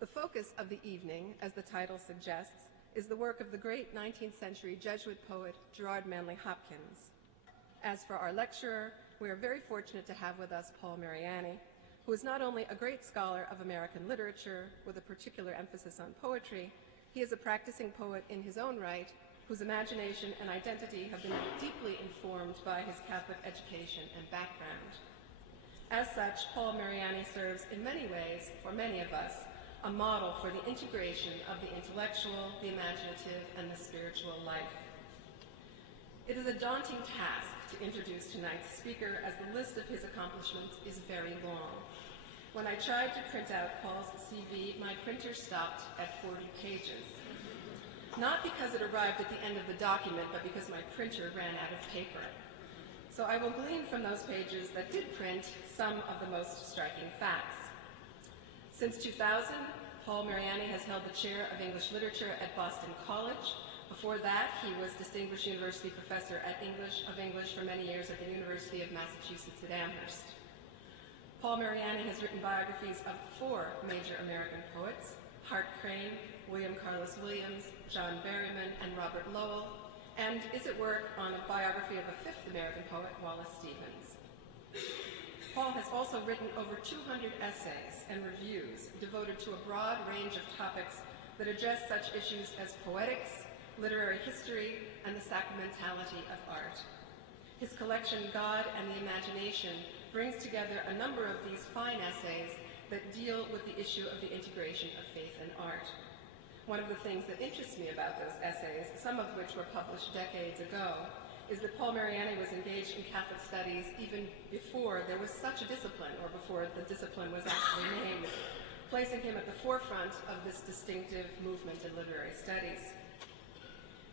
The focus of the evening, as the title suggests, is the work of the great 19th century Jesuit poet Gerard Manley Hopkins. As for our lecturer, we are very fortunate to have with us Paul Mariani, who is not only a great scholar of American literature with a particular emphasis on poetry, he is a practicing poet in his own right, whose imagination and identity have been deeply informed by his Catholic education and background. As such, Paul Mariani serves in many ways, for many of us, a model for the integration of the intellectual, the imaginative, and the spiritual life. It is a daunting task to introduce tonight's speaker, as the list of his accomplishments is very long. When I tried to print out Paul's CV, my printer stopped at 40 pages. Not because it arrived at the end of the document, but because my printer ran out of paper. So I will glean from those pages that did print some of the most striking facts. Since 2000, Paul Mariani has held the chair of English literature at Boston College. Before that, he was Distinguished University Professor of English for many years at the University of Massachusetts at Amherst. Paul Mariani has written biographies of 4 major American poets: Hart Crane, William Carlos Williams, John Berryman, and Robert Lowell, and is at work on a biography of a 5th American poet, Wallace Stevens. Paul has also written over 200 essays and reviews devoted to a broad range of topics that address such issues as poetics, literary history, and the sacramentality of art. His collection, God and the Imagination, brings together a number of these fine essays that deal with the issue of the integration of faith and art. One of the things that interests me about those essays, some of which were published decades ago, is that Paul Mariani was engaged in Catholic studies even before there was such a discipline, or before the discipline was actually named, placing him at the forefront of this distinctive movement in literary studies.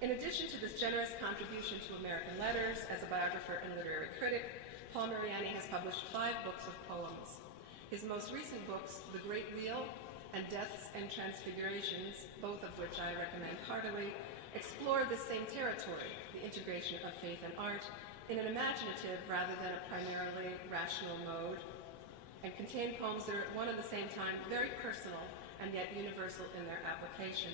In addition to this generous contribution to American letters as a biographer and literary critic, Paul Mariani has published 5 books of poems. His most recent books, The Great Wheel and Deaths and Transfigurations, both of which I recommend heartily, explore this same territory, the integration of faith and art, in an imaginative rather than a primarily rational mode, and contain poems that are at one and the same time very personal and yet universal in their application.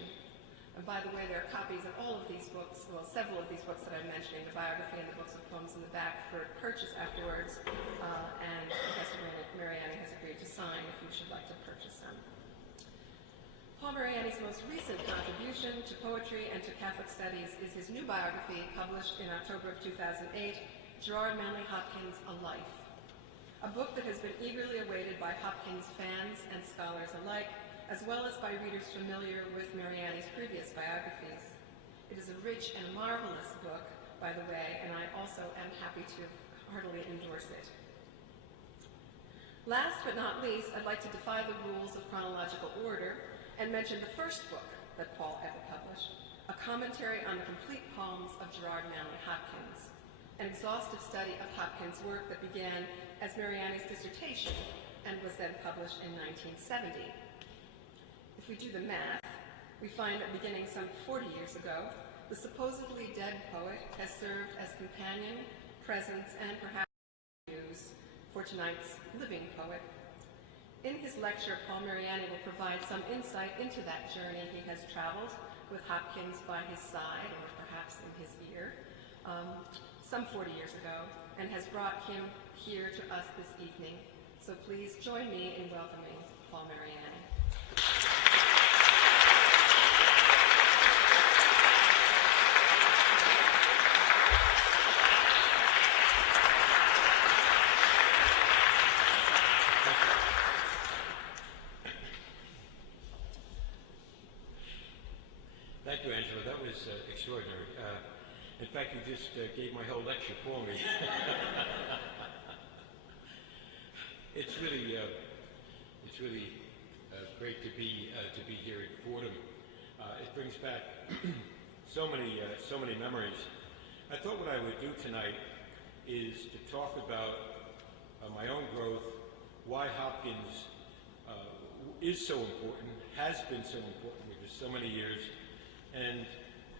And by the way, there are copies of all of these books, well, several of these books that I'm mentioning, the biography and the books of poems in the back for purchase afterwards, and Professor Mariani has agreed to sign if you should like to purchase them. Paul Mariani's most recent contribution to poetry and to Catholic studies is his new biography, published in October of 2008, Gerard Manley Hopkins, A Life, a book that has been eagerly awaited by Hopkins fans and scholars alike, as well as by readers familiar with Mariani's previous biographies. It is a rich and marvelous book, by the way, and I also am happy to heartily endorse it. Last but not least, I'd like to defy the rules of chronological order and mention the first book that Paul ever published, a commentary on the complete poems of Gerard Manley Hopkins, an exhaustive study of Hopkins' work that began as Mariani's dissertation and was then published in 1970. If we do the math, we find that beginning some 40 years ago, the supposedly dead poet has served as companion, presence, and perhaps muse for tonight's living poet. In his lecture, Paul Mariani will provide some insight into that journey he has traveled with Hopkins by his side, or perhaps in his ear, some 40 years ago, and has brought him here to us this evening. So please join me in welcoming Paul Mariani. Thank you, Angela. That was extraordinary. In fact, you just gave my whole lecture for me. It's really great to be here at Fordham. It brings back so many memories. I thought what I would do tonight is to talk about my own growth, why Hopkins is so important, has been so important for so many years, and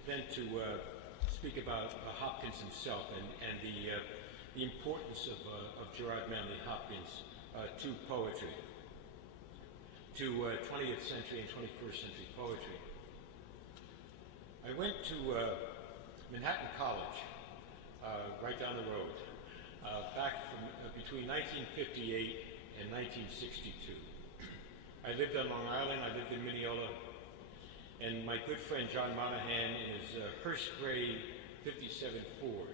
then to speak about Hopkins himself and the importance of Gerard Manley Hopkins to poetry. to 20th century and 21st century poetry. I went to Manhattan College, right down the road, back from between 1958 and 1962. I lived on Long Island, I lived in Mineola, and my good friend John Monahan in his Hearst Gray 57 Ford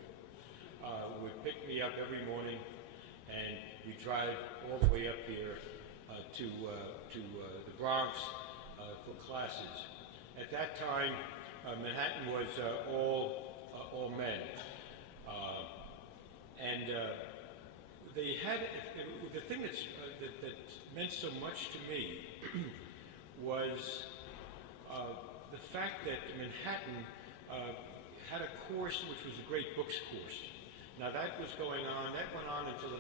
would pick me up every morning, and we'd drive all the way up here to the Bronx for classes. At that time, Manhattan was all men, and they had the thing that meant so much to me was the fact that Manhattan had a course which was a great books course. Now that was going on. That went on until the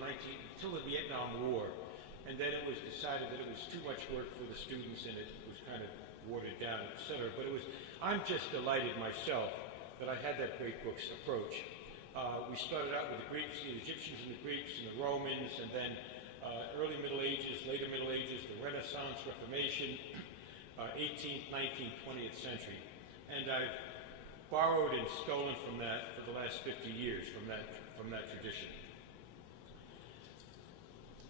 Vietnam War, and then it was decided that it was too much work for the students, and it was kind of watered down, etc. But I'm just delighted myself that I had that great books approach. We started out with the Greeks, the Egyptians and the Greeks and the Romans, and then early Middle Ages, later Middle Ages, the Renaissance, Reformation, 18th, 19th, 20th century. And I've borrowed and stolen from that for the last 50 years, from that tradition.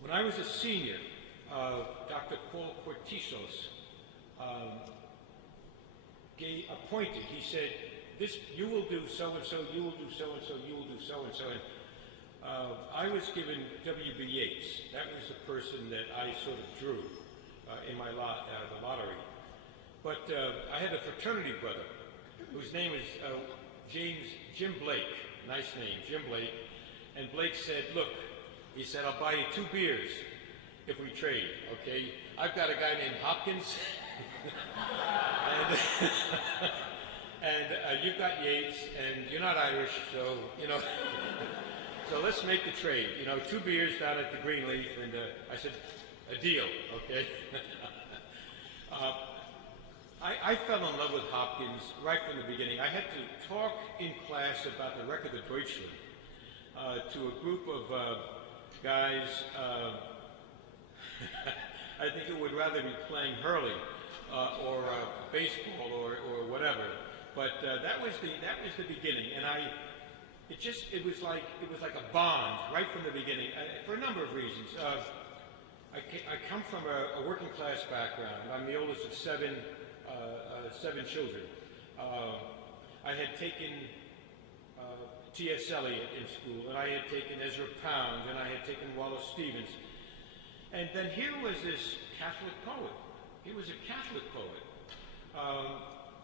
When I was a senior, Dr. Paul Cortisos appointed, he said, you will do so-and-so, you will do so-and-so, you will do so-and-so. And I was given W.B. Yeats. That was the person that I sort of drew in my the lottery. But I had a fraternity brother whose name is Jim Blake. Nice name, Jim Blake. And Blake said, look, he said, I'll buy you 2 beers if we trade, okay? I've got a guy named Hopkins, and you've got Yeats, and you're not Irish, so, so let's make the trade. 2 beers down at the Greenleaf, and I said, a deal, okay? I fell in love with Hopkins right from the beginning. I had to talk in class about the Record of Deutschland to a group of guys, I think it would rather be playing hurling or baseball or whatever. But that was the beginning, and it was like a bond right from the beginning for a number of reasons. I come from a working class background. I'm the oldest of seven children. I had taken T.S. Eliot in school, and I had taken Ezra Pound, and I had taken Wallace Stevens. And then here was this Catholic poet. He was a Catholic poet.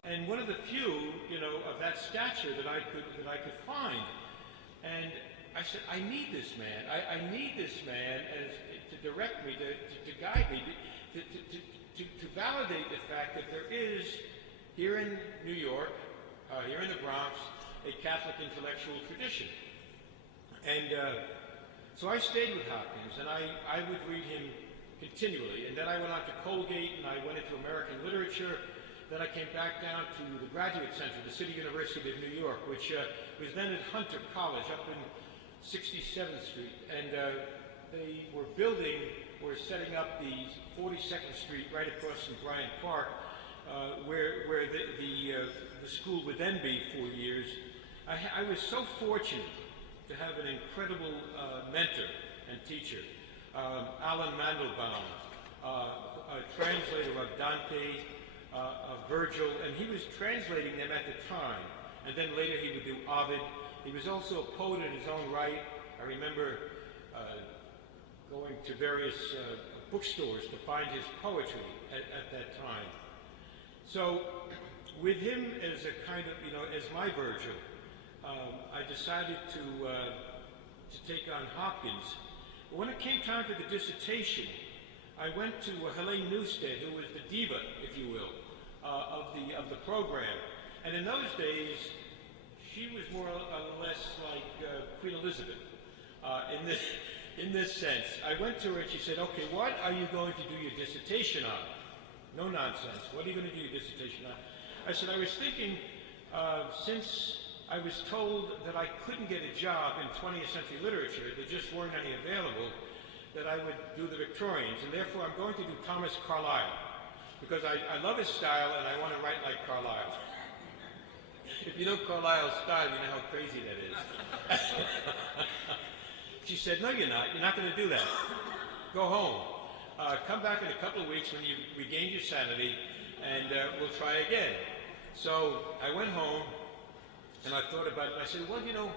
And one of the few, of that stature that I could find. And I said, I need this man. I need this man to direct me, to guide me, to validate the fact that there is, here in New York, here in the Bronx, a Catholic intellectual tradition. And so I stayed with Hopkins, and I would read him continually. And then I went on to Colgate, and I went into American literature. Then I came back down to the Graduate Center, the City University of New York, which was then at Hunter College up in 67th Street. And they were setting up the 42nd Street right across from Bryant Park, where the school would then be 4 years. I was so fortunate to have an incredible mentor and teacher, Alan Mandelbaum, a translator of Dante, Virgil, and he was translating them at the time. And then later he would do Ovid. He was also a poet in his own right. I remember going to various bookstores to find his poetry at that time. So with him as a kind of, as my Virgil, I decided to take on Hopkins. But when it came time for the dissertation, I went to Helene Newstead, who was the diva, if you will, of the program. And in those days, she was more or less like Queen Elizabeth in this sense. I went to her and she said, okay, what are you going to do your dissertation on? No nonsense. What are you going to do your dissertation on? I said, I was thinking, since I was told that I couldn't get a job in 20th century literature, there just weren't any available, that I would do the Victorians, and therefore I'm going to do Thomas Carlyle, because I love his style and I want to write like Carlyle. If you know Carlyle's style, you know how crazy that is. She said, no, you're not. You're not going to do that. Go home. Come back in a couple of weeks when you've regained your sanity, and we'll try again. So I went home, and I thought about it, and I said, well, you know,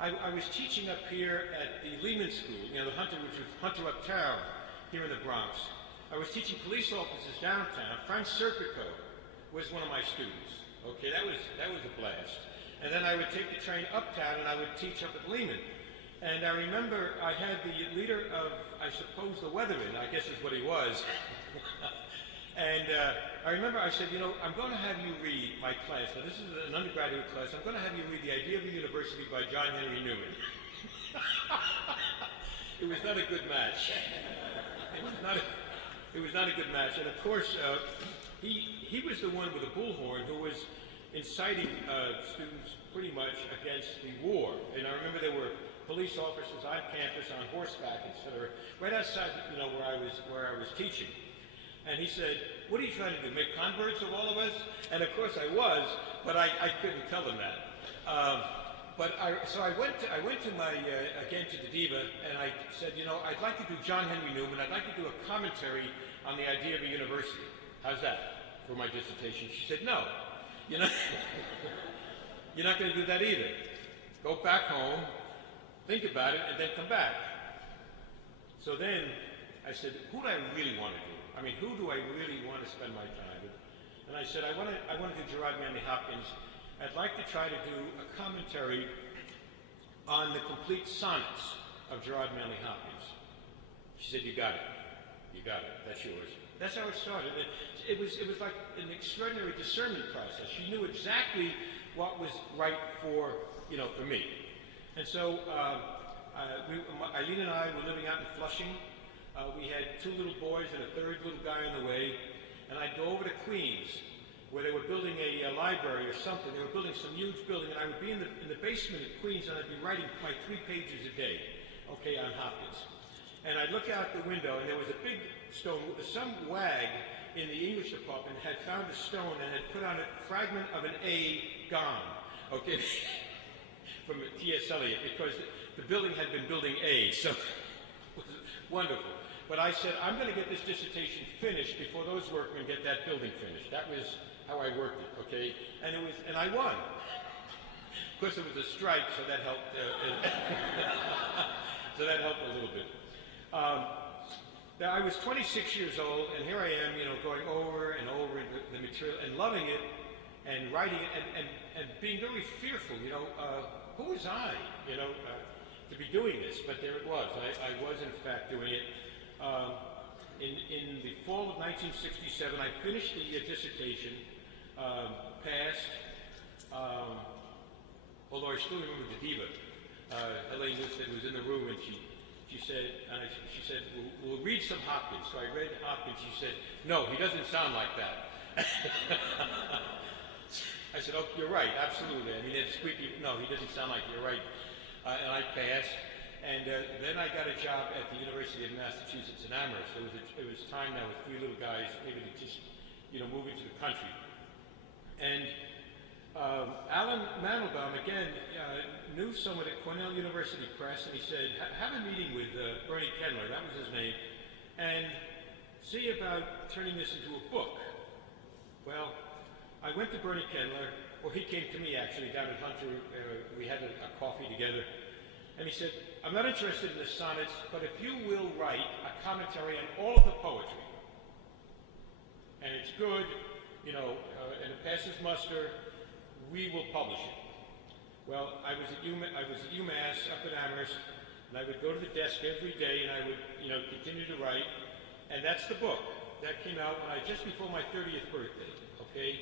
I was teaching up here at the Lehman School, you know, which was Hunter Uptown, here in the Bronx. I was teaching police officers downtown. Frank Serpico was one of my students. Okay, that was a blast. And then I would take the train uptown, and I would teach up at Lehman. And I remember I had the leader of, I suppose, the weatherman, I guess is what he was. And I remember I said, you know, I'm going to have you read my class. Now, this is an undergraduate class. I'm going to have you read The Idea of a University by John Henry Newman. It was not a good match. It was not a good match. And of course, he was the one with the bullhorn who was inciting students pretty much against the war. And I remember there were police officers on campus on horseback, etc., right outside, you know, where I was teaching. And he said, what are you trying to do, make converts of all of us? And of course I was, but I couldn't tell them that. So I went to my, again to the diva, and I said, you know, I'd like to do John Henry Newman, I'd like to do a commentary on the idea of a university. How's that for my dissertation? She said, no, you know, you're not going to do that either. Go back home, think about it, and then come back. So then I said, who do I really want to do? I mean, who do I really want to spend my time with? And I said, I want to do Gerard Manley Hopkins. I'd like to try to do a commentary on the complete sonnets of Gerard Manley Hopkins. She said, you got it. You got it. That's yours. That's how it started. It was like an extraordinary discernment process. She knew exactly what was right for, you know, for me. And so Eileen and I were living out in Flushing. We had 2 little boys and a 3rd little guy on the way, and I'd go over to Queens, where they were building a library or something. They were building some huge building, and I would be in the basement at Queens, and I'd be writing my 3 pages a day, okay, on Hopkins. And I'd look out the window, and there was a big stone. Some wag in the English department had found a stone and had put on it a fragment of an A gone, okay, from T.S. Eliot, because the building had been building A, so it was wonderful. But I said, I'm going to get this dissertation finished before those workmen get that building finished. That was how I worked it, okay? And I won. Of course, it was a strike, so that helped. So that helped a little bit. Now, I was 26 years old, and here I am, you know, going over and over the material and loving it, and writing it, and being very fearful. You know, who was I? You know, to be doing this? But there it was. I was in fact doing it. In the fall of 1967, I finished the dissertation, passed, although I still remember the diva. Elaine Newstead was in the room, and she said, we'll read some Hopkins. So I read Hopkins. She said, no, he doesn't sound like that. I said, oh, you're right, absolutely. I mean, it's squeaky. No, he doesn't sound like you're right. And I passed. And then I got a job at the University of Massachusetts in Amherst. It was time now with 3 little guys maybe to just, you know, move into the country. And Alan Mandelbaum, again, knew someone at Cornell University Press, and he said, have a meeting with Bernie Kendler, that was his name, and see about turning this into a book. Well, I went to Bernie Kendler, or he came to me actually down at Hunter. We had a coffee together. And he said, I'm not interested in the sonnets, but if you will write a commentary on all of the poetry, and it's good, you know, and it passes muster, we will publish it. Well, I was at UMass up at Amherst, and I would go to the desk every day, and I would, you know, continue to write, and that's the book. That came out just before my 30th birthday, okay?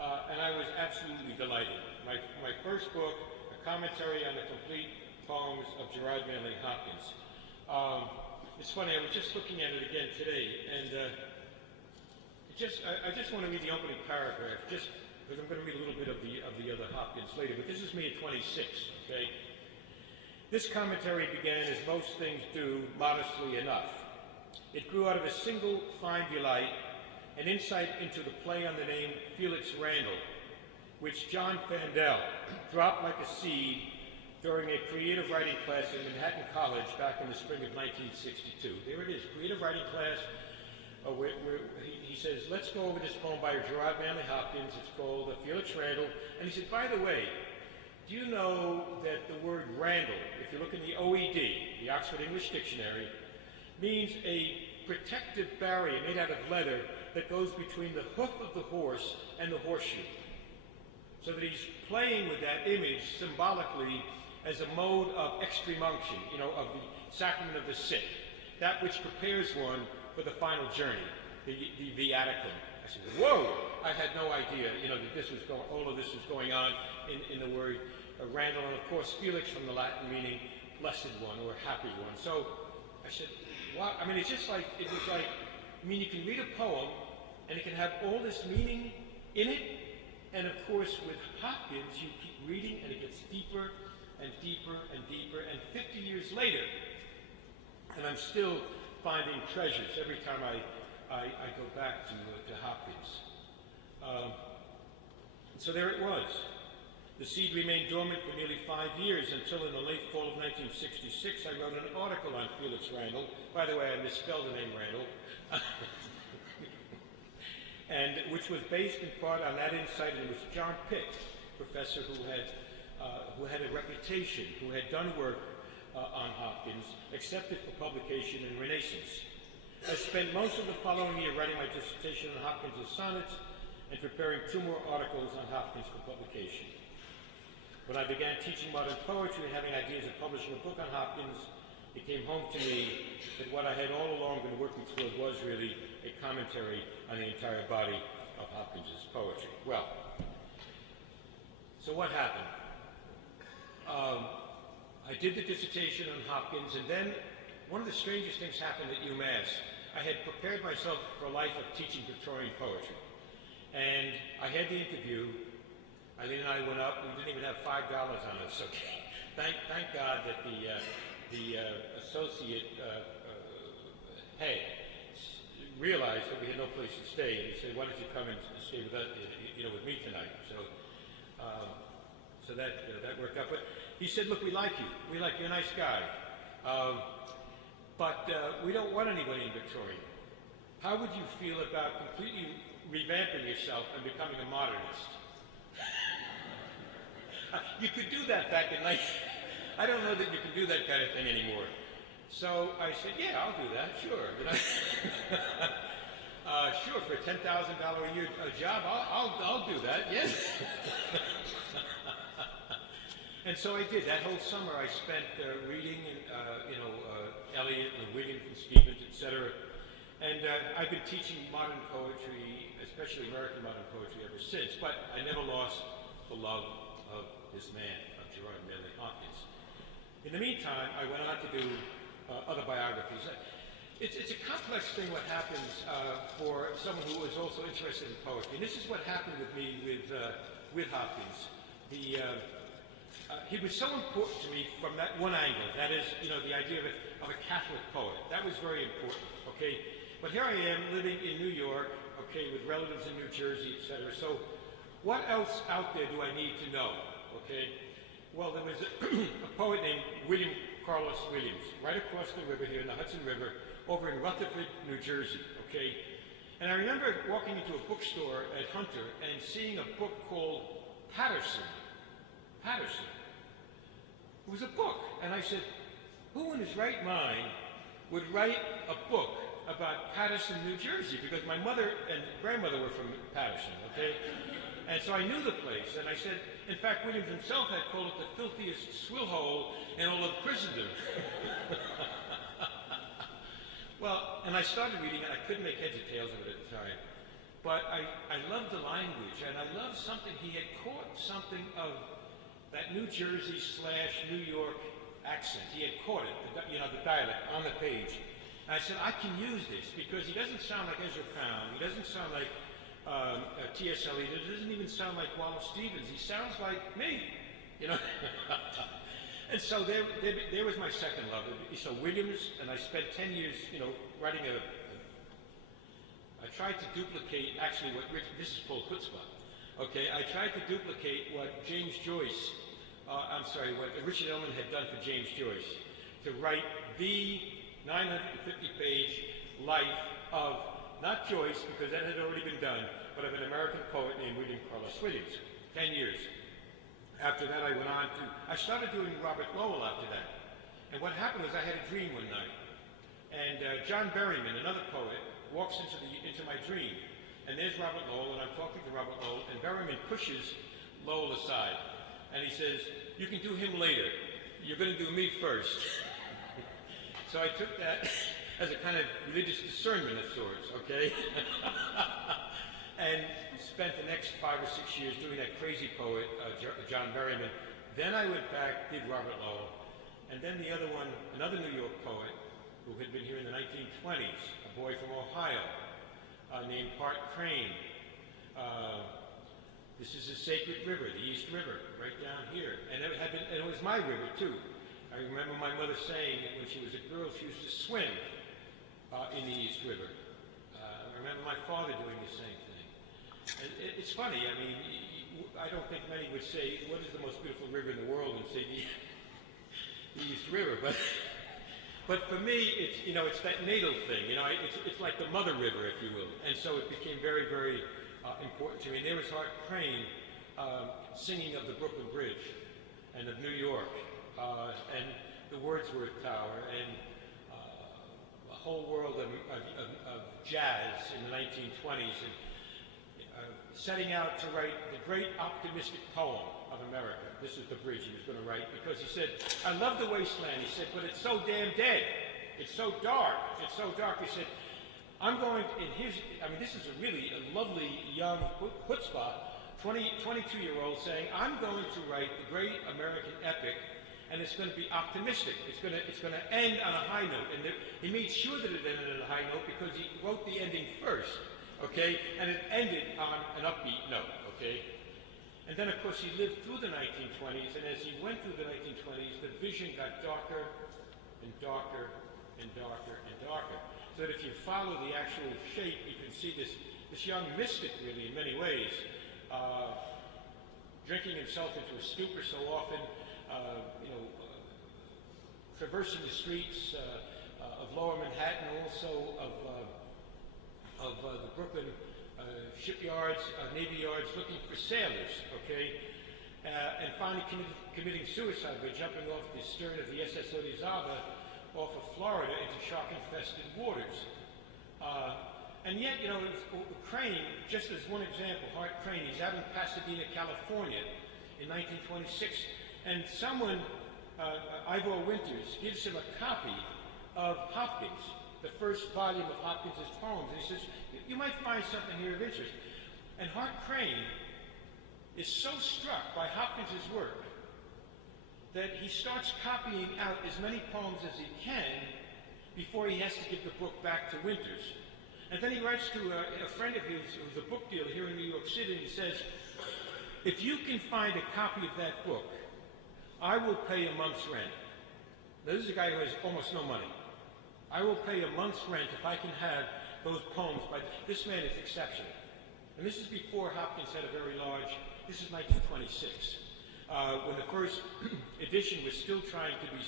And I was absolutely delighted. My first book, a commentary on the complete poems of Gerard Manley Hopkins. It's funny, I was just looking at it again today, and I just want to read the opening paragraph, just because I'm going to read a little bit of the other Hopkins later, but this is me at 26, okay? This commentary began, as most things do, modestly enough. It grew out of a single fine delight, an insight into the play on the name Felix Randall, which John Fandel dropped like a seed during a creative writing class at Manhattan College back in the spring of 1962. There it is, creative writing class, where he says, let's go over this poem by Gerard Manley Hopkins. It's called Felix Randall. And he said, by the way, do you know that the word Randall, if you look in the OED, the Oxford English Dictionary, means a protective barrier made out of leather that goes between the hoof of the horse and the horseshoe. So that he's playing with that image symbolically as a mode of extreme unction, of the sacrament of the sick, that which prepares one for the final journey, the viaticum. I said, whoa! I had no idea, that this was all of this was going on in the word Randall, and of course Felix from the Latin meaning blessed one or happy one. So I said, wow! I mean, it's just like you can read a poem and it can have all this meaning in it, and of course with Hopkins you keep reading and it gets deeper and deeper and deeper, and 50 years later, and I'm still finding treasures every time I go back to Hopkins. So there it was. The seed remained dormant for nearly 5 years until in the late fall of 1966 I wrote an article on Felix Randall. By the way, I misspelled the name Randall. And which was based in part on that insight, and it was John Pick, professor who had a reputation, who had done work on Hopkins, accepted for publication in Renaissance. I spent most of the following year writing my dissertation on Hopkins' sonnets and preparing 2 more articles on Hopkins for publication. When I began teaching modern poetry and having ideas of publishing a book on Hopkins, it came home to me that what I had all along been working toward was really a commentary on the entire body of Hopkins' poetry. Well, so what happened? I did the dissertation on Hopkins, and then one of the strangest things happened at UMass. I had prepared myself for a life of teaching Victorian poetry, and I had the interview. Eileen and I went up. We didn't even have $5 on us. Okay, thank God that the associate head realized that we had no place to stay, and he said, "Why don't you come and stay with us, with me tonight?" So that worked out. But he said, "Look, we like you. You're a nice guy, but we don't want anybody in Victorian. How would you feel about completely revamping yourself and becoming a modernist?" You could do that back in I don't know that you can do that kind of thing anymore. So I said, "Yeah, I'll do that. Sure." Sure, for a $10,000 a year job, I'll do that. Yes. And so I did. That whole summer I spent reading, Eliot and Williams and Stevens, etc. And I've been teaching modern poetry, especially American modern poetry, ever since. But I never lost the love of this man, of Gerard Manley Hopkins. In the meantime, I went on to do other biographies. It's a complex thing what happens for someone who is also interested in poetry. And this is what happened with me with Hopkins. He was so important to me from that one angle. That is, the idea of a Catholic poet. That was very important. Okay, but here I am living in New York. Okay, with relatives in New Jersey, etc. So, what else out there do I need to know? Okay, well, there was a poet named William Carlos Williams, right across the river here in the Hudson River, over in Rutherford, New Jersey. Okay, and I remember walking into a bookstore at Hunter and seeing a book called Patterson. It was a book, and I said, who in his right mind would write a book about Patterson, New Jersey? Because my mother and grandmother were from Patterson, okay? And so I knew the place, and I said, in fact, Williams himself had called it the filthiest swill hole in all of Christendom. Well, and I started reading it. I couldn't make heads or tails of it at the time. But I loved the language, and I loved something. He had caught something of that New Jersey / New York accent. He had caught it, the dialect on the page. And I said, I can use this, because he doesn't sound like Ezra Pound. He doesn't sound like T.S. Eliot. It doesn't even sound like Wallace Stevens. He sounds like me, And so there was my second love. So Williams, and I spent 10 years, writing I tried to duplicate, actually this is called chutzpah. Okay, I tried to duplicate what what Richard Ellman had done for James Joyce, to write the 950-page life of, not Joyce, because that had already been done, but of an American poet named William Carlos Williams, 10 years. After that, I started doing Robert Lowell after that. And what happened was I had a dream one night. And John Berryman, another poet, walks into my dream. And there's Robert Lowell, and I'm talking to Robert Lowell, and Berryman pushes Lowell aside. And he says, "You can do him later. You're going to do me first." So I took that as a kind of religious discernment of sorts, okay? And spent the next 5 or 6 years doing that crazy poet, John Berryman. Then I went back, did Robert Lowell, and then the other one, another New York poet who had been here in the 1920s, a boy from Ohio, named Hart Crane. This is a sacred river, the East River, right down here. And it was my river, too. I remember my mother saying that when she was a girl, she used to swim in the East River. I remember my father doing the same thing. And it's funny, I mean, I don't think many would say, what is the most beautiful river in the world, and say the East River, but for me, it's that natal thing, it's like the mother river, if you will. And so it became very, very important to me. And there was Hart Crane singing of the Brooklyn Bridge and of New York and the Wordsworth Tower and a whole world of jazz in the 1920s, and setting out to write the great optimistic poem of America. This is the bridge he was going to write, because he said, "I love the wasteland," he said, "but it's so damn dead. It's so dark. It's so dark." He said, this is a lovely young chutzpah, 22-year-old saying, "I'm going to write the great American epic, and it's going to be optimistic. It's going to end on a high note." And he made sure that it ended on a high note because he wrote the ending first, okay? And it ended on an upbeat note, okay? And then, of course, he lived through the 1920s, and as he went through the 1920s, the vision got darker and darker and darker and darker. So that if you follow the actual shape, you can see this young mystic, really, in many ways, drinking himself into a stupor so often, traversing the streets of Lower Manhattan, also of the Brooklyn shipyards, Navy yards, looking for sailors, okay? And finally committing suicide by jumping off the stern of the SS Orizaba off of Florida into shark-infested waters. And yet, Crane, just as one example, Hart Crane, he's out in Pasadena, California in 1926, and someone, Ivor Winters, gives him a copy of Hopkins, the first volume of Hopkins' poems, and he says, "You might find something here of interest." And Hart Crane is so struck by Hopkins' work that he starts copying out as many poems as he can before he has to give the book back to Winters. And then he writes to a friend of his who's a book dealer here in New York City, and he says, "If you can find a copy of that book, I will pay a month's rent." Now, this is a guy who has almost no money. "I will pay a month's rent if I can have those poems by this man is exceptional." And this is before Hopkins had a very large, this is 1926, when the first edition was still trying to be,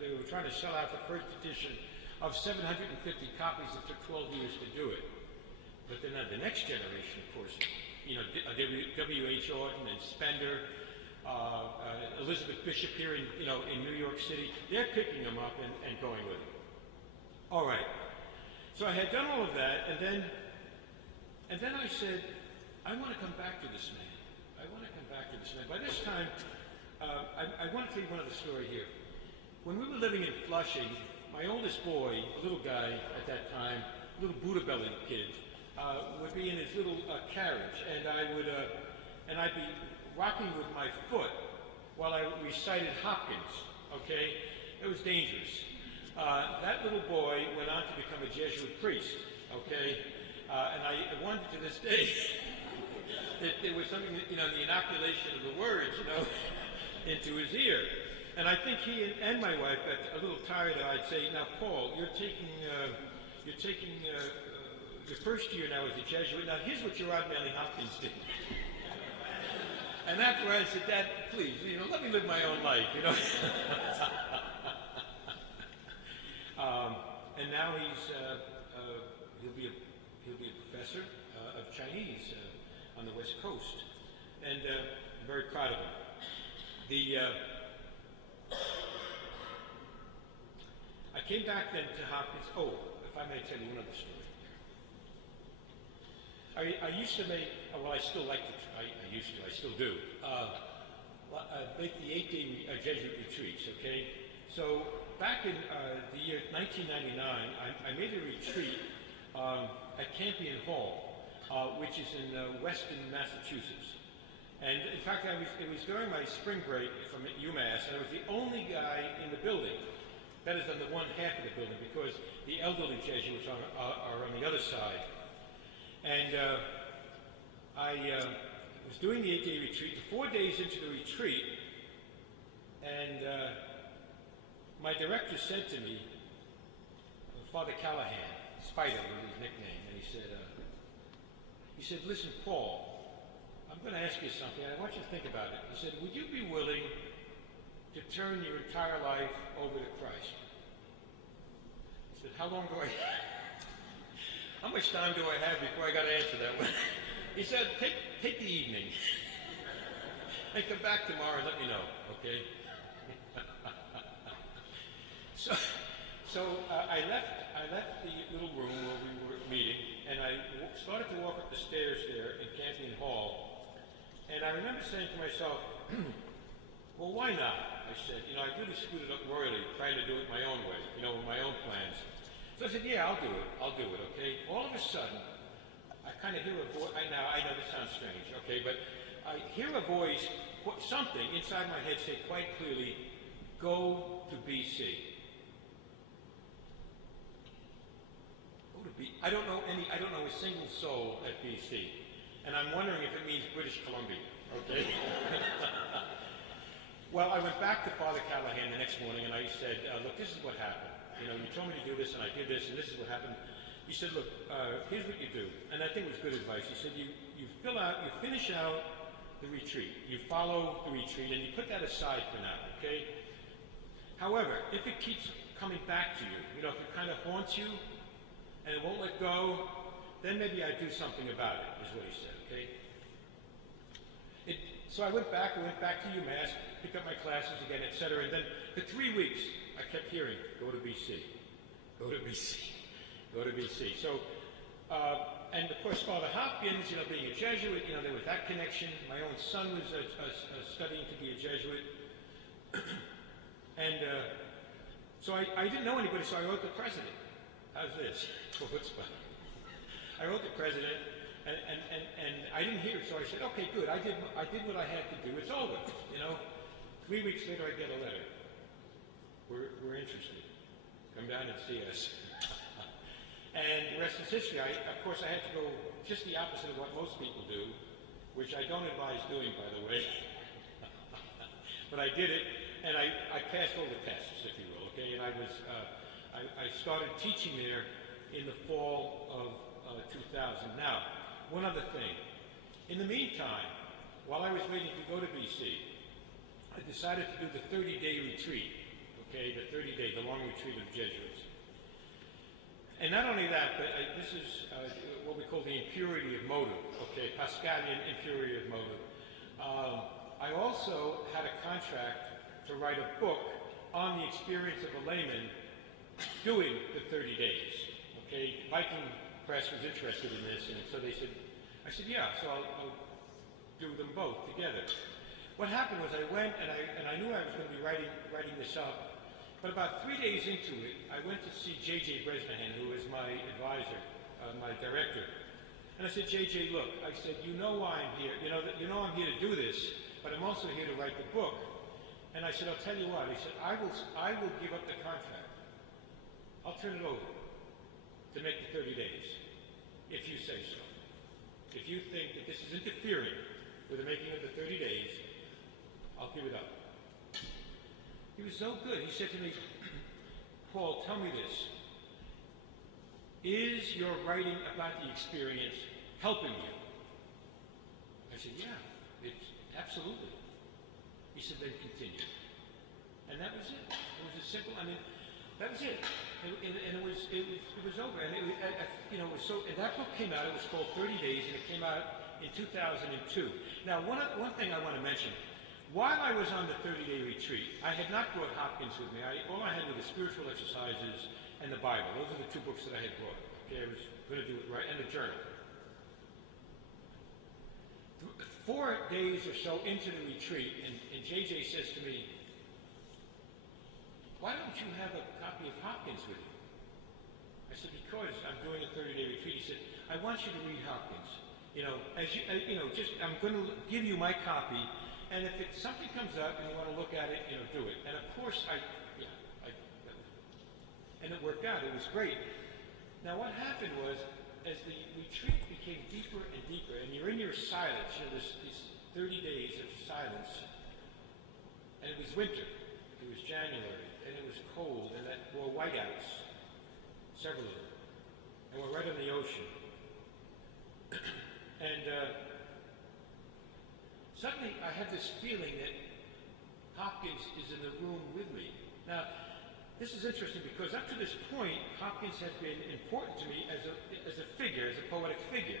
they were trying to sell out the first edition of 750 copies. It took 12 years to do it. But then the next generation, of course, W.H. Auden and Spender, Elizabeth Bishop here in New York City, they're picking them up and going with it. All right. So I had done all of that, and then I said, I want to come back to this man. I want to come back to this man. By this time, I want to tell you one other story here. When we were living in Flushing, my oldest boy, a little guy at that time, a little Buddha-bellied kid, would be in his little carriage, and I'd be rocking with my foot while I recited Hopkins, okay? It was dangerous. That little boy went on to become a Jesuit priest, okay? And I wonder to this day that there was something, the inoculation of the words, into his ear. And I think he and my wife got a little tired. I'd say, now, Paul, you're taking your first year now as a Jesuit. Now, here's what Gerard Manley Hopkins did. And after I said, Dad, please, let me live my own life, and now he'll be a professor of Chinese on the West Coast, and I'm very proud of him. I came back then to Hopkins. Oh, if I may tell you one other story. I used to make, well, I still like to, I still do, make the 8-day Jesuit retreats, okay? So back in the year 1999, I made a retreat at Campion Hall, which is in Weston, Massachusetts. And in fact, it was during my spring break from UMass, and I was the only guy in the building. That is on the one half of the building, because the elderly Jesuits are on the other side. And I was doing the 8-day retreat, 4 days into the retreat, and my director said to me, Father Callahan, Spider was his nickname, and he said, listen, Paul, I'm going to ask you something, and I want you to think about it. He said, would you be willing to turn your entire life over to Christ? I said, how long do I have? How much time do I have before I got to answer that one? He said, take the evening. And come back tomorrow and let me know, okay? So I left the little room where we were meeting, and I started to walk up the stairs there in Campion Hall. And I remember saying to myself, well, why not? I said, I really screwed it up royally trying to do it my own way, with my own plans. So I said, yeah, I'll do it, okay? All of a sudden, I kind of hear a voice. Now, I know this sounds strange, okay, but I hear a voice, something inside my head say quite clearly, go to BC. Go to BC. I don't know a single soul at BC. And I'm wondering if it means British Columbia, okay? Well, I went back to Father Callahan the next morning and I said, look, this is what happened. You told me to do this and I did this and this is what happened. He said, look, here's what you do. And I think it was good advice. He said, you finish out the retreat. You follow the retreat and you put that aside for now, okay? However, if it keeps coming back to you, if it kind of haunts you and it won't let go, then maybe I'd do something about it, is what he said, okay? So I went back to UMass, picked up my classes again, etc. And then for 3 weeks, I kept hearing, go to BC, go to BC, go to BC. So, and of course, Father Hopkins, being a Jesuit, there was that connection. My own son was studying to be a Jesuit. And so I didn't know anybody, so I wrote the president. How's this? I wrote the president, and I didn't hear it, so I said, okay, good, I did what I had to do, it's over, 3 weeks later, I get a letter. We're interested. Come down and see us. And the rest is history. Of course, I had to go just the opposite of what most people do, which I don't advise doing, by the way. But I did it, and I passed all the tests, if you will, okay? And I started teaching there in the fall of 2000. Now, one other thing. In the meantime, while I was waiting to go to BC, I decided to do the 30-day retreat. Okay, the 30-day, the long retreat of the Jesuits. And not only that, but this is what we call the impurity of motive, okay, Pascalian impurity of motive. I also had a contract to write a book on the experience of a layman doing the 30 days, okay. Viking Press was interested in this, and so I said, yeah, so I'll do them both together. What happened was I went, and I knew I was going to be writing this up. But about 3 days into it, I went to see J.J. Bresnahan, who was my advisor, my director. And I said, J.J., look, I said, you know why I'm here. I'm here to do this, but I'm also here to write the book. And I said, I'll tell you what. He said, I will give up the contract. I'll turn it over to make the 30 days, if you say so. If you think that this is interfering with the making of the 30 days, I'll give it up. He was so good. He said to me, Paul, tell me this. Is your writing about the experience helping you? I said, yeah, it's absolutely. He said, then continue. And that was it. It was as simple, I mean, that was it. And it was over. And it was so, and that book came out, it was called 30 Days, and it came out in 2002. Now, one thing I want to mention, while I was on the 30-day retreat, I had not brought Hopkins with me. All I had were the spiritual exercises and the Bible. Those are the two books that I had brought. Okay, I was going to do it right, and the journal. 4 days or so into the retreat, and JJ says to me, why don't you have a copy of Hopkins with you? I said, because I'm doing a 30-day retreat. He said, I want you to read Hopkins. I'm going to give you my copy, and if something comes up and you want to look at it, do it. And of course, and it worked out. It was great. Now, what happened was, as the retreat became deeper and deeper, and you're in your silence, these 30 days of silence, and it was winter. It was January, and it was cold, and that wore whiteouts, several of them, and we're right on the ocean. And suddenly I had this feeling that Hopkins is in the room with me. Now, this is interesting because up to this point, Hopkins had been important to me as a figure, as a poetic figure.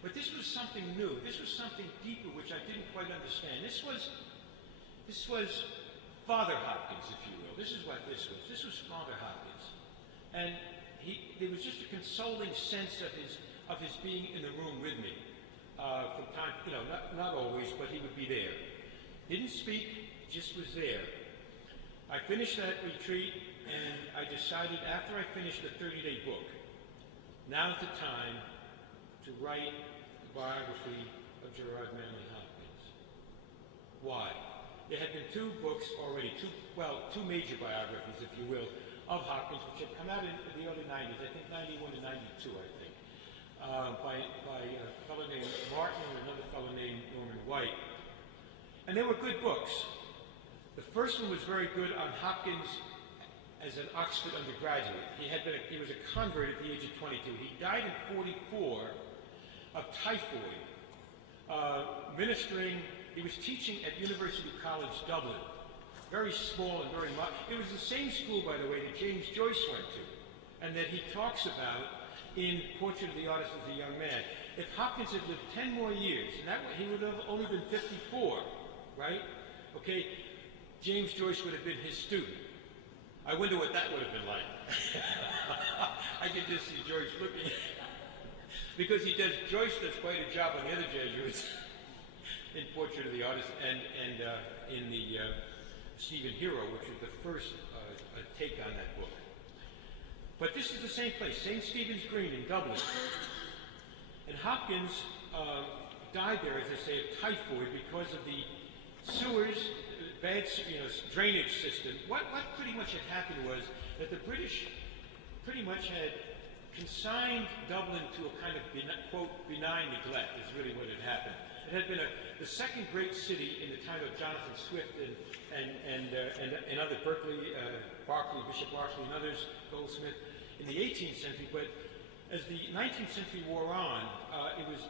But this was something new. This was something deeper, which I didn't quite understand. This was Father Hopkins, if you will. This is what this was. This was Father Hopkins. And there was just a consoling sense of his being in the room with me. From time, not always, but he would be there. Didn't speak, just was there. I finished that retreat, and I decided after I finished the 30-day book, now's the time to write the biography of Gerard Manley Hopkins. Why? There had been 2 books already, two major biographies, if you will, of Hopkins, which had come out in the early 90s, I think 91 to 92, I think, by a fellow named Martin and another fellow named Norman White. And they were good books. The first one was very good on Hopkins as an Oxford undergraduate. He was a convert at the age of 22. He died in 44 of typhoid, ministering. He was teaching at University College Dublin. Very small and very much. It was the same school, by the way, that James Joyce went to, and that he talks about in Portrait of the Artist as a Young Man. If Hopkins had lived 10 more years, and he would have only been 54, right? Okay, James Joyce would have been his student. I wonder what that would have been like. I could just see Joyce looking. Because Joyce does quite a job on the other Jesuits in Portrait of the Artist and in the Stephen Hero, which was the first take on that book. But this is the same place, St. Stephen's Green in Dublin. And Hopkins died there, as I say, of typhoid because of the sewers, bad drainage system. What pretty much had happened was that the British pretty much had consigned Dublin to a kind of, quote, benign neglect, is really what had happened. It had been the second great city in the time of Jonathan Swift and other Berkeley, Berkeley, Bishop Berkeley and others, Goldsmith, in the 18th century. But as the 19th century wore on, it was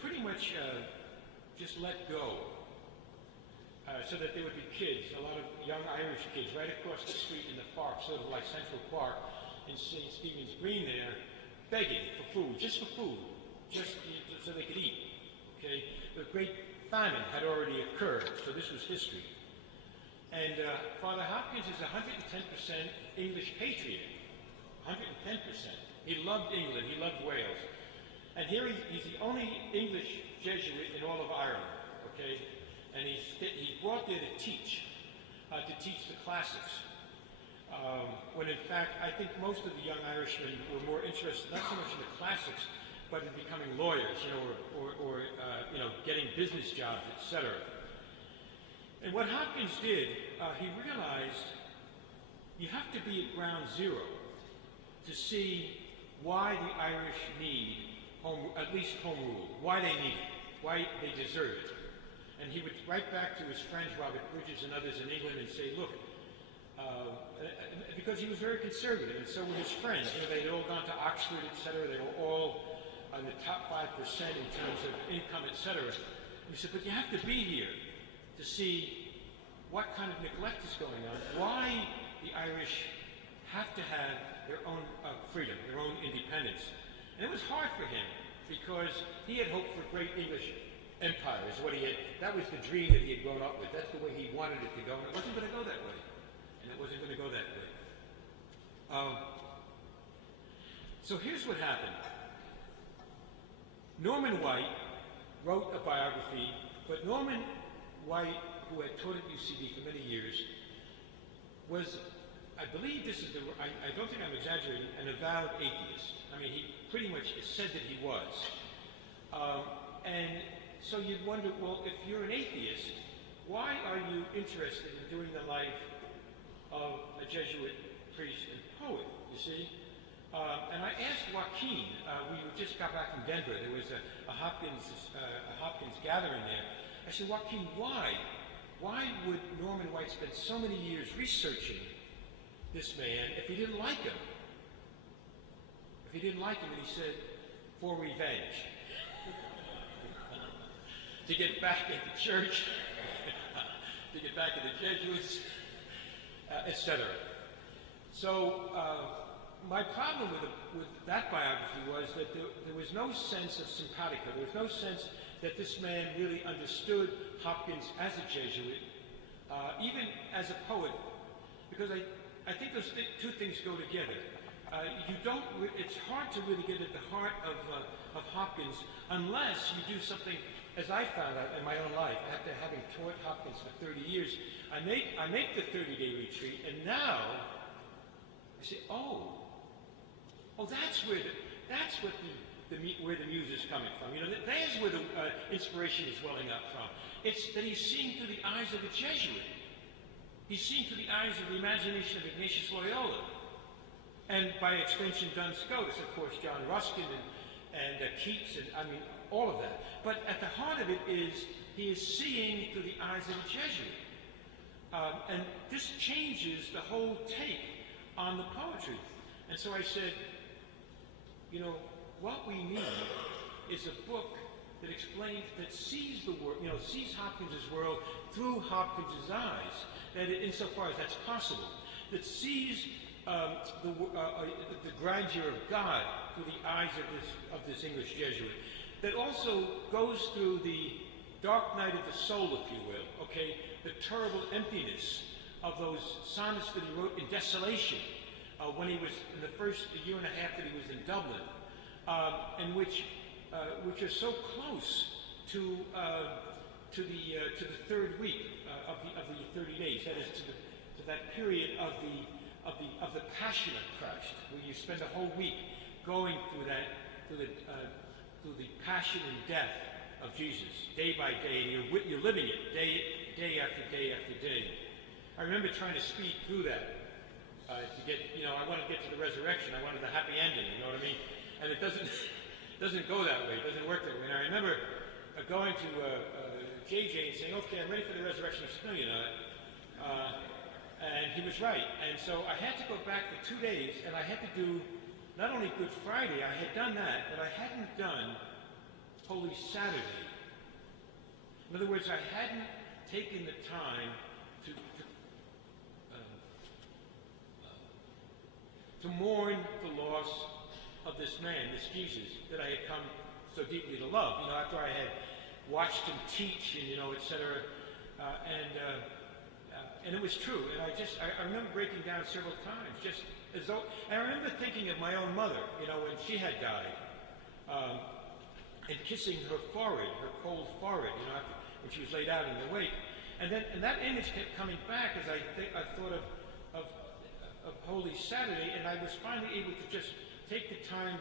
pretty much just let go. So that there would be kids, a lot of young Irish kids, right across the street in the park, sort of like Central Park in St. Stephen's Green there, begging for food, just so they could eat. Okay, the Great Famine had already occurred, so this was history. And Father Hopkins is 110% English patriot, 110%. He loved England, he loved Wales. And here he's the only English Jesuit in all of Ireland, okay? And he's brought there to teach the classics. When in fact, I think most of the young Irishmen were more interested, not so much in the classics, but in becoming lawyers, or getting business jobs, etc. And what Hopkins did, he realized you have to be at ground zero to see why the Irish need at least home rule, why they need it, why they deserve it. And he would write back to his friends, Robert Bridges and others in England, and say, look, because he was very conservative, and so were his friends. You know, they had all gone to Oxford, etc. They were all in the top 5% in terms of income, etc. And he said, but you have to be here to see what kind of neglect is going on, why the Irish have to have their own freedom, their own independence. And it was hard for him because he had hoped for great English empire, is what he had. That was the dream that he had grown up with. That's the way he wanted it to go, and it wasn't going to go that way. And it wasn't going to go that way. So here's what happened. Norman White wrote a biography, but Norman White, who had taught at UCD for many years, was, I believe this is I don't think I'm exaggerating, an avowed atheist. I mean, he pretty much said that he was. And so you'd wonder, well, if you're an atheist, why are you interested in doing the life of a Jesuit priest and poet, you see? And I asked Joaquin, we just got back from Denver, there was a Hopkins gathering there. I said, Joaquin, why? Why would Norman White spend so many years researching this man if he didn't like him? If he didn't like him, and he said, for revenge. To get back at the church, to get back at the Jesuits, etc. So my problem with that biography was that there was no sense of simpatico. There was no sense that this man really understood Hopkins as a Jesuit, even as a poet, because I think those two things go together. It's hard to really get at the heart of Hopkins unless you do something, as I found out in my own life, after having taught Hopkins for 30 years. I make the 30-day retreat, and now I say, that's where the muse is coming from. You know, there's where the inspiration is welling up from. It's that he's seeing through the eyes of a Jesuit. He's seeing through the eyes of the imagination of Ignatius Loyola. And by extension, Duns Scotus, of course, John Ruskin and Keats, and I mean, all of that. But at the heart of it is, he is seeing through the eyes of a Jesuit. And this changes the whole take on the poetry. And so I said, you know, what we need is a book that explains, that sees the world, you know, sees Hopkins' world through Hopkins' eyes, that insofar as that's possible, that sees the grandeur of God through the eyes of this English Jesuit, that also goes through the dark night of the soul, if you will, okay, the terrible emptiness of those sonnets that he wrote in desolation when he was in the first year and a half that he was in Dublin, and which are so close to the third week of the 30 days. That is to that period of the Passion of Christ, where you spend a whole week going through the passion and death of Jesus, day by day, and you're living it day after day after day. I remember trying to speed through that to get, you know, I wanted to get to the resurrection. I wanted the happy ending. You know what I mean? And it doesn't go that way. It doesn't work that way. And I remember going to JJ and saying, "Okay, I'm ready for the resurrection." He said, "No, you're not." And he was right. And so I had to go back for 2 days, and I had to do not only Good Friday, I had done that, but I hadn't done Holy Saturday. In other words, I hadn't taken the time to mourn the loss of this man, this Jesus, that I had come so deeply to love. You know, after I had watched him teach, and you know, etc. And it was true. And I remember breaking down several times, just as though. And I remember thinking of my own mother, you know, when she had died, and kissing her forehead, her cold forehead, you know, when she was laid out in the wake. And that image kept coming back as I thought of Holy Saturday, and I was finally able to just take the time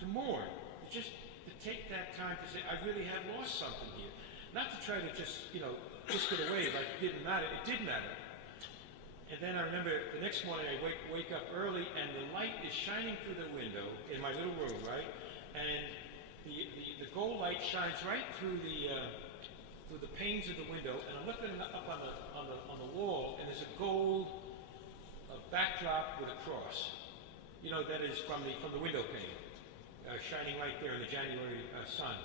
to mourn, just to take that time to say, I really have lost something here. Not to try to just, you know, just get away like it didn't matter. It did matter. And then I remember the next morning I wake up early, and the light is shining through the window in my little room, right? And the gold light shines right through the panes of the window, and I'm looking up on the wall, and there's a gold a backdrop with a cross. You know, that is from the window pane, shining right there in the January sun.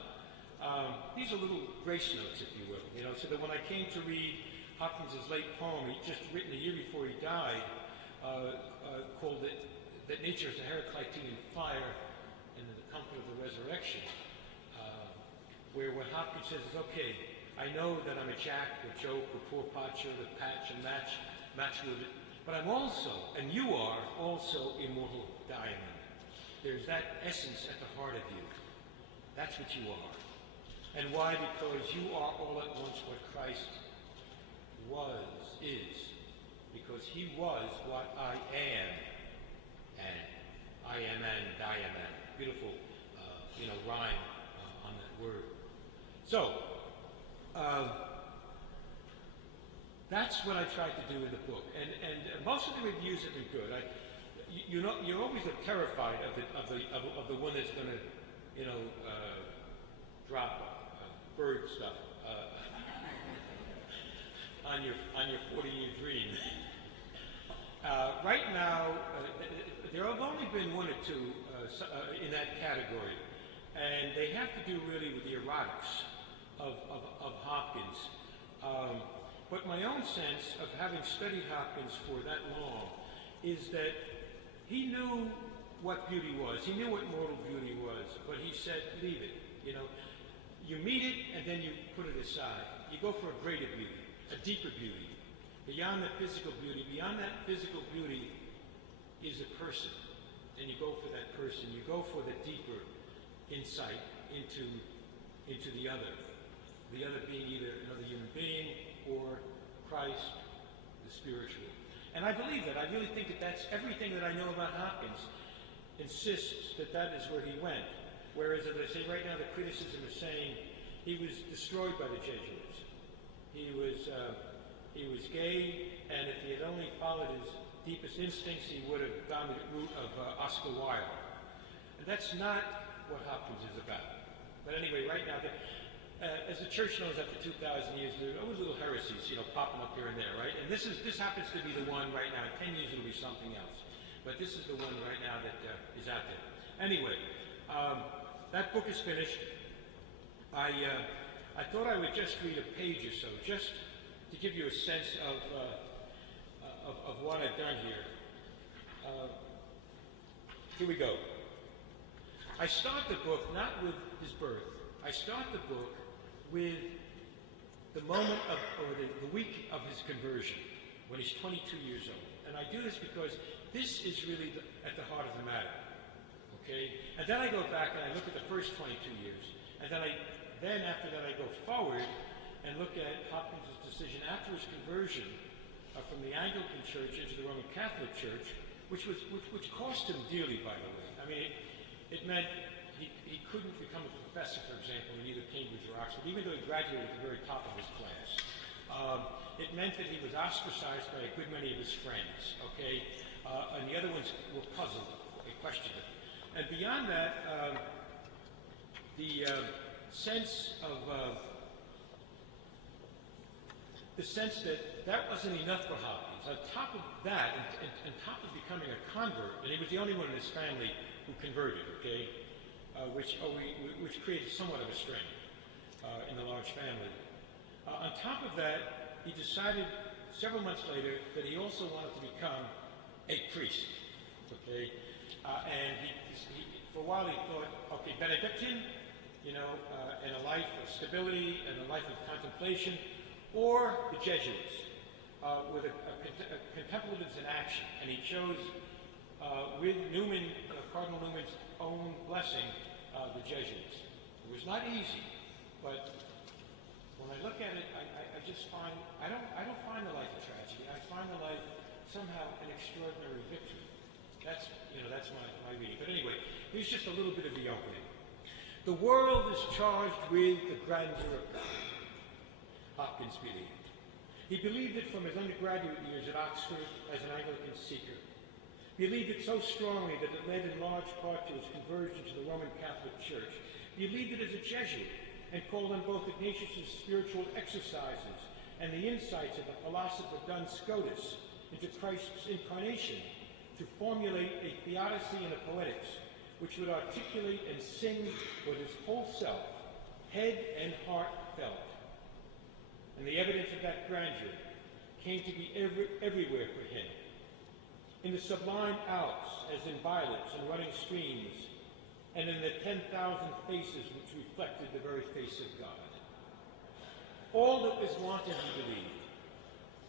These are little grace notes, if you will, you know, so that when I came to read Hopkins' late poem, he'd just written a year before he died, called it That Nature is a Heraclitean Fire and the Comfort of the Resurrection, where what Hopkins says is, okay, I know that I'm a jack, a joke, a poor potcher, a patch and match with it, but I'm also, and you are also, immortal diamond. There's that essence at the heart of you. That's what you are. And why? Because you are all at once what Christ is. Because he was what I am, and I am and I am and. Beautiful, rhyme on that word. So, that's what I tried to do in the book, and most of the reviews have been good. You're always terrified of the one that's going to, drop bird stuff on your 40-year dream. Right now, there have only been one or two in that category, and they have to do really with the erotics of Hopkins. But my own sense of having studied Hopkins for that long is that he knew what beauty was. He knew what mortal beauty was, but he said, leave it. You know, you meet it and then you put it aside. You go for a greater beauty, a deeper beauty. Beyond the physical beauty, beyond that physical beauty is a person. And you go for that person. You go for the deeper insight into the other. The other being either another human being or Christ, the spiritual. And I believe that. I really think that that's everything that I know about Hopkins insists that that is where he went. Whereas, as I say right now, the criticism is saying he was destroyed by the Jesuits. He was gay, and if he had only followed his deepest instincts, he would have gone the route of Oscar Wilde. And that's not what Hopkins is about. But anyway, right now, as the church knows, after 2,000 years, there are always little heresies, popping up here and there, right? And this happens to be the one right now. In 10 years, it'll be something else. But this is the one right now that is out there. Anyway, that book is finished. I thought I would just read a page or so, just to give you a sense of what I've done here. Here we go. I start the book not with his birth. I start the book with the moment or the week of his conversion, when he's 22 years old. And I do this because this is really at the heart of the matter. Okay? And then I go back and I look at the first 22 years. And then after that I go forward and look at Hopkins' decision after his conversion from the Anglican Church into the Roman Catholic Church, which cost him dearly, by the way. I mean, it meant he couldn't become a professor, for example, in either Cambridge or Oxford, even though he graduated at the very top of his class. It meant that he was ostracized by a good many of his friends, okay? And the other ones were puzzled, they questioned him. And beyond that, the sense that wasn't enough for Hopkins. On top of that, and on top of becoming a convert, and he was the only one in his family who converted, okay? Which created somewhat of a strain in the large family. On top of that, he decided several months later that he also wanted to become a priest. Okay, and he for a while he thought, okay, Benedictine, and a life of stability and a life of contemplation, or the Jesuits with a contemplatives in action. And he chose with Newman, Cardinal Newman's own blessing, the Jesuits. It was not easy, but when I look at it, I just find I don't find the life a tragedy. I find the life somehow an extraordinary victory. That's my reading. But anyway, here's just a little bit of the opening. The world is charged with the grandeur of God. Hopkins believed. He believed it from his undergraduate years at Oxford as an Anglican seeker. Believed it so strongly that it led in large part to his conversion to the Roman Catholic Church. Believed it as a Jesuit and called on both Ignatius' spiritual exercises and the insights of the philosopher Duns Scotus into Christ's incarnation to formulate a theodicy and a poetics which would articulate and sing what his whole self, head and heart, felt. And the evidence of that grandeur came to be everywhere for him. In the sublime Alps, as in violets and running streams, and in the 10,000 faces which reflected the very face of God. All that was wanted, he believed,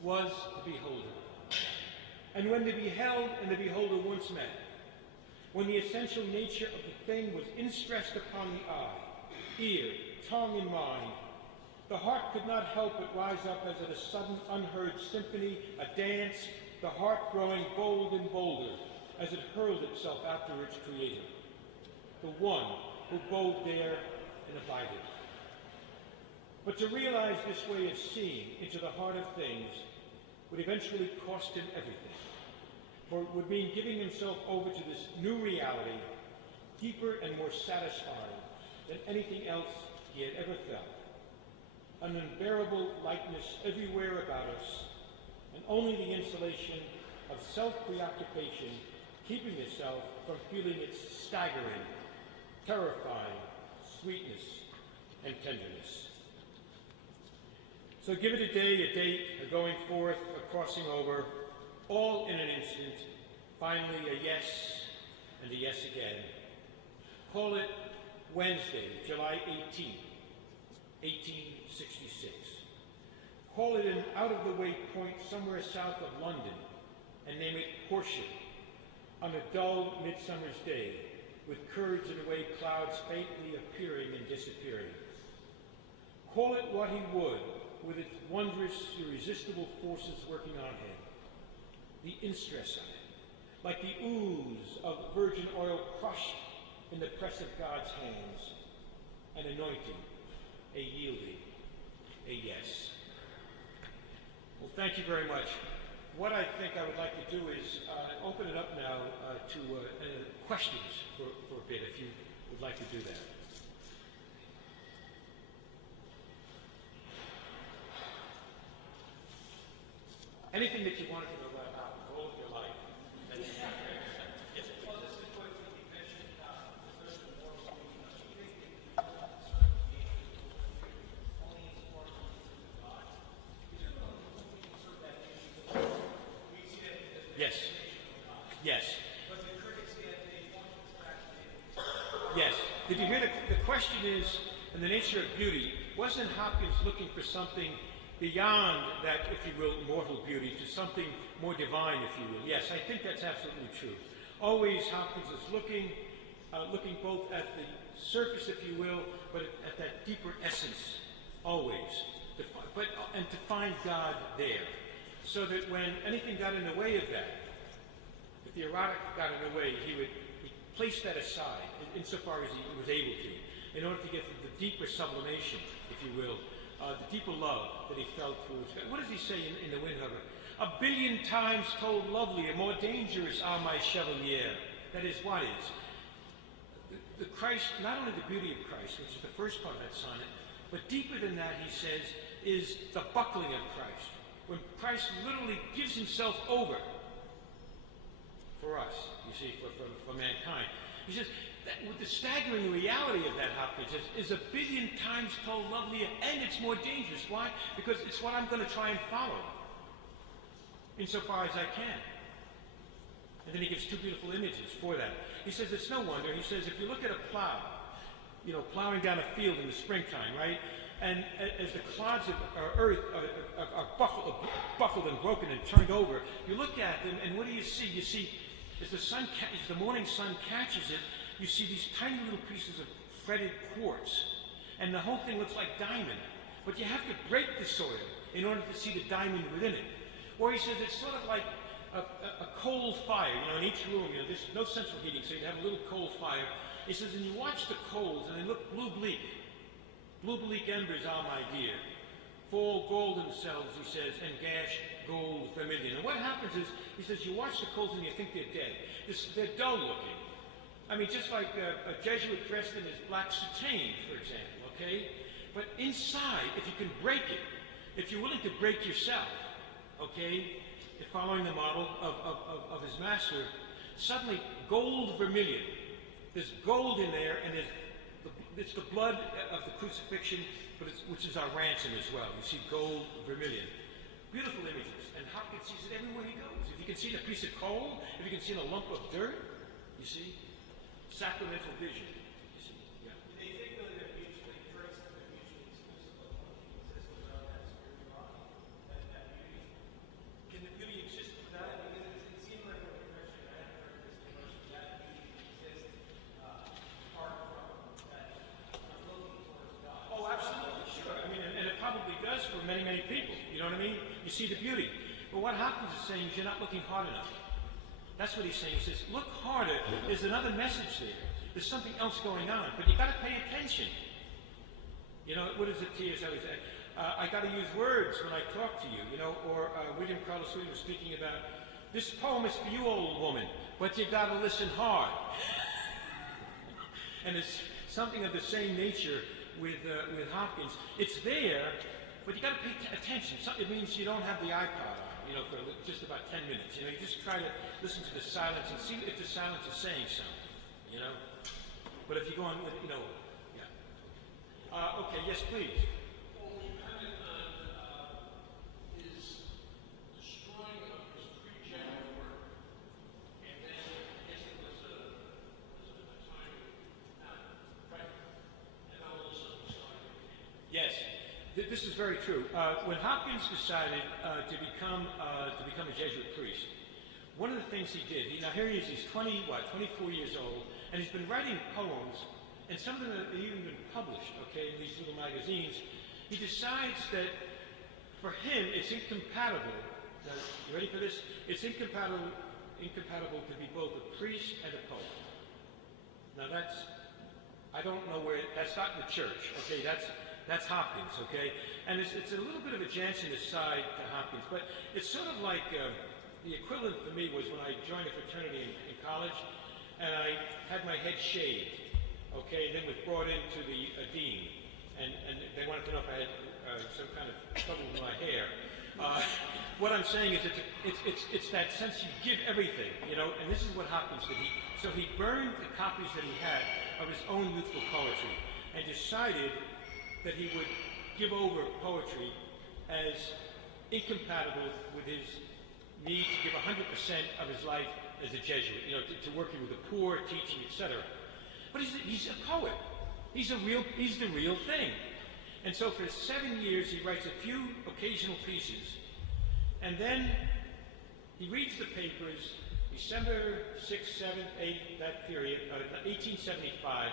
was the beholder. And when the beheld and the beholder once met, when the essential nature of the thing was instressed upon the eye, ear, tongue, and mind, the heart could not help but rise up as at a sudden unheard symphony, a dance, the heart growing bold and bolder as it hurled itself after its creator, the one who abode there and abided. But to realize this way of seeing into the heart of things would eventually cost him everything, for it would mean giving himself over to this new reality, deeper and more satisfying than anything else he had ever felt. An unbearable lightness everywhere about us, and only the insulation of self-preoccupation keeping itself from feeling its staggering, terrifying sweetness and tenderness. So give it a day, a date, a going forth, a crossing over, all in an instant, finally a yes and a yes again. Call it Wednesday, July 18th, 1866. Call it an out-of-the-way point somewhere south of London and name it Horsham on a dull midsummer's day with curds and away clouds faintly appearing and disappearing. Call it what he would, with its wondrous, irresistible forces working on him, the instress of it, like the ooze of virgin oil crushed in the press of God's hands, an anointing, a yielding, a yes. Well, thank you very much. What I think I would like to do is open it up now to questions for a bit, if you would like to do that. Anything that you wanted to know about all of your life. Yes. Well, this is what you mentioned, the first and moral only is more of God. Is there no sort of that we see that as Yes. Yes. But the critics get they want to extract Yes. Did you hear the question is, in the nature of beauty, wasn't Hopkins looking for something beyond that, if you will, mortal beauty, to something more divine, if you will? Yes, I think that's absolutely true. Always Hopkins is looking both at the surface, if you will, but at that deeper essence, always. And to find God there. So that when anything got in the way of that, if the erotic got in the way, he placed that aside, insofar as he was able to, in order to get to the deeper sublimation, if you will, the deeper love that he felt towards God. What does he say in the Windhover? 1,000,000,000 times told lovelier, more dangerous are my chevalier. That is, what is? The Christ, not only the beauty of Christ, which is the first part of that sonnet, but deeper than that, he says, is the buckling of Christ. When Christ literally gives himself over for us, you see, for mankind. He says, with the staggering reality of that, Hopkins, is 1,000,000,000 times told lovelier, and it's more dangerous. Why? Because it's what I'm going to try and follow, insofar as I can. And then he gives two beautiful images for that. He says it's no wonder. He says if you look at a plow, plowing down a field in the springtime, right? And as the clods of earth are buckled and broken and turned over, you look at them, and what do you see? You see, as the morning sun catches it, you see these tiny little pieces of fretted quartz, and the whole thing looks like diamond. But you have to break the soil in order to see the diamond within it. Or he says it's sort of like a coal fire. In each room, there's no central heating, so you have a little coal fire. He says, and you watch the coals, and they look blue bleak. Blue bleak embers are, my dear. Fall golden cells, he says, and gash gold vermilion. And what happens is, he says, you watch the coals and you think they're dead. They're dull looking. I mean, just like a Jesuit dressed in his black soutane, for example, okay? But inside, if you can break it, if you're willing to break yourself, okay, following the model of his master, suddenly gold vermilion. There's gold in there, and it's the blood of the crucifixion, which is our ransom as well. You see gold vermilion. Beautiful images. And Hopkins sees it everywhere he goes. If you can see in a piece of coal, if you can see in a lump of dirt, you see, sacramental vision. You see, yeah. They think really they're mutually first and they're mutually exclusive, but one can exist without that spirituality, that beauty. Can the beauty exist without it? Because it seemed like what you mentioned, I haven't heard this too much, that beauty exists apart from that, from looking towards God. Oh, absolutely, sure. I mean, and it probably does for many, many people. You know what I mean? You see the beauty. But what Hopkins is saying is you're not looking hard enough. That's what he's saying. He says, look harder. There's another message there. There's something else going on. But you got to pay attention. You know, what is it T.S. always say? I got to use words when I talk to you. You know, or William Carlos Williams was speaking about, this poem is for you, old woman, but you got to listen hard. And it's something of the same nature with Hopkins. It's there, but you got to pay attention. It means you don't have the iPod on, you know, for just about 10 minutes. You know, you just try to listen to the silence and see if the silence is saying something, you know. But if you go on with, you know, yeah. Okay, yes, please. Well, we commented on his destroying of his pre-general work, and then I guess it was a time not right, and all of a sudden started again. Yes. This is very true. When Hopkins decided to become a Jesuit priest, one of the things he did, now here he is, he's 24 years old, and he's been writing poems, and some of them have even been published, okay, in these little magazines. He decides that for him it's incompatible, now, you ready for this? It's incompatible to be both a priest and a poet. Now I don't know where, that's not in the church, okay, that's Hopkins, okay? And it's a little bit of a Jansenist side to Hopkins, but it's sort of like the equivalent for me was when I joined a fraternity in college, and I had my head shaved, okay, and then was brought into the dean, and they wanted to know if I had some kind of trouble with my hair. What I'm saying is it's that sense you give everything, you know, and this is what Hopkins did. So he burned the copies that he had of his own youthful poetry and decided that he would give over poetry as incompatible with his need to give 100% of his life as a Jesuit, you know, to working with the poor, teaching, etc. But he's a poet. He's the real thing. And so for 7 years he writes a few occasional pieces, and then he reads the papers, December 6th, 7th, 8th, that period, 1875,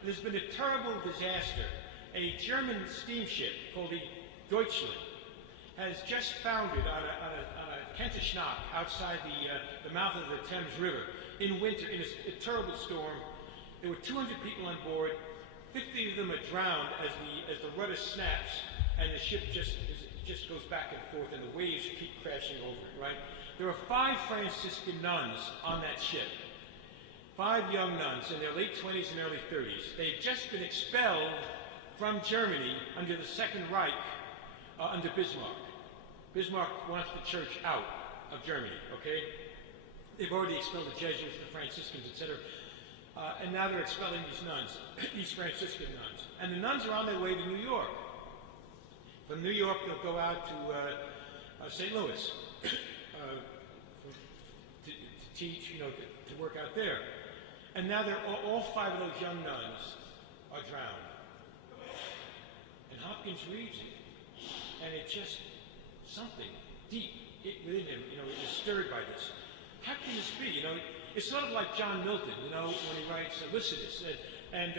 and there's been a terrible disaster. A German steamship called the Deutschland has just foundered on a Kentish knock outside the mouth of the Thames River in winter, in a terrible storm. There were 200 people on board. 50 of them are drowned as the rudder snaps, and the ship just goes back and forth, and the waves keep crashing over it, right? There are 5 Franciscan nuns on that ship. 5 young nuns in their late 20s and early 30s. They had just been expelled from Germany under the Second Reich, under Bismarck. Bismarck wants the church out of Germany, okay? They've already expelled the Jesuits, the Franciscans, etc. And now they're expelling these nuns, these Franciscan nuns. And the nuns are on their way to New York. From New York, they'll go out to St. Louis to teach, you know, to work out there. And now all 5 of those young nuns are drowned. And Hopkins reads it, and it just, something deep within him, you know, is stirred by this. How can this be? You know, it's sort of like John Milton, you know, when he writes Lycidas, and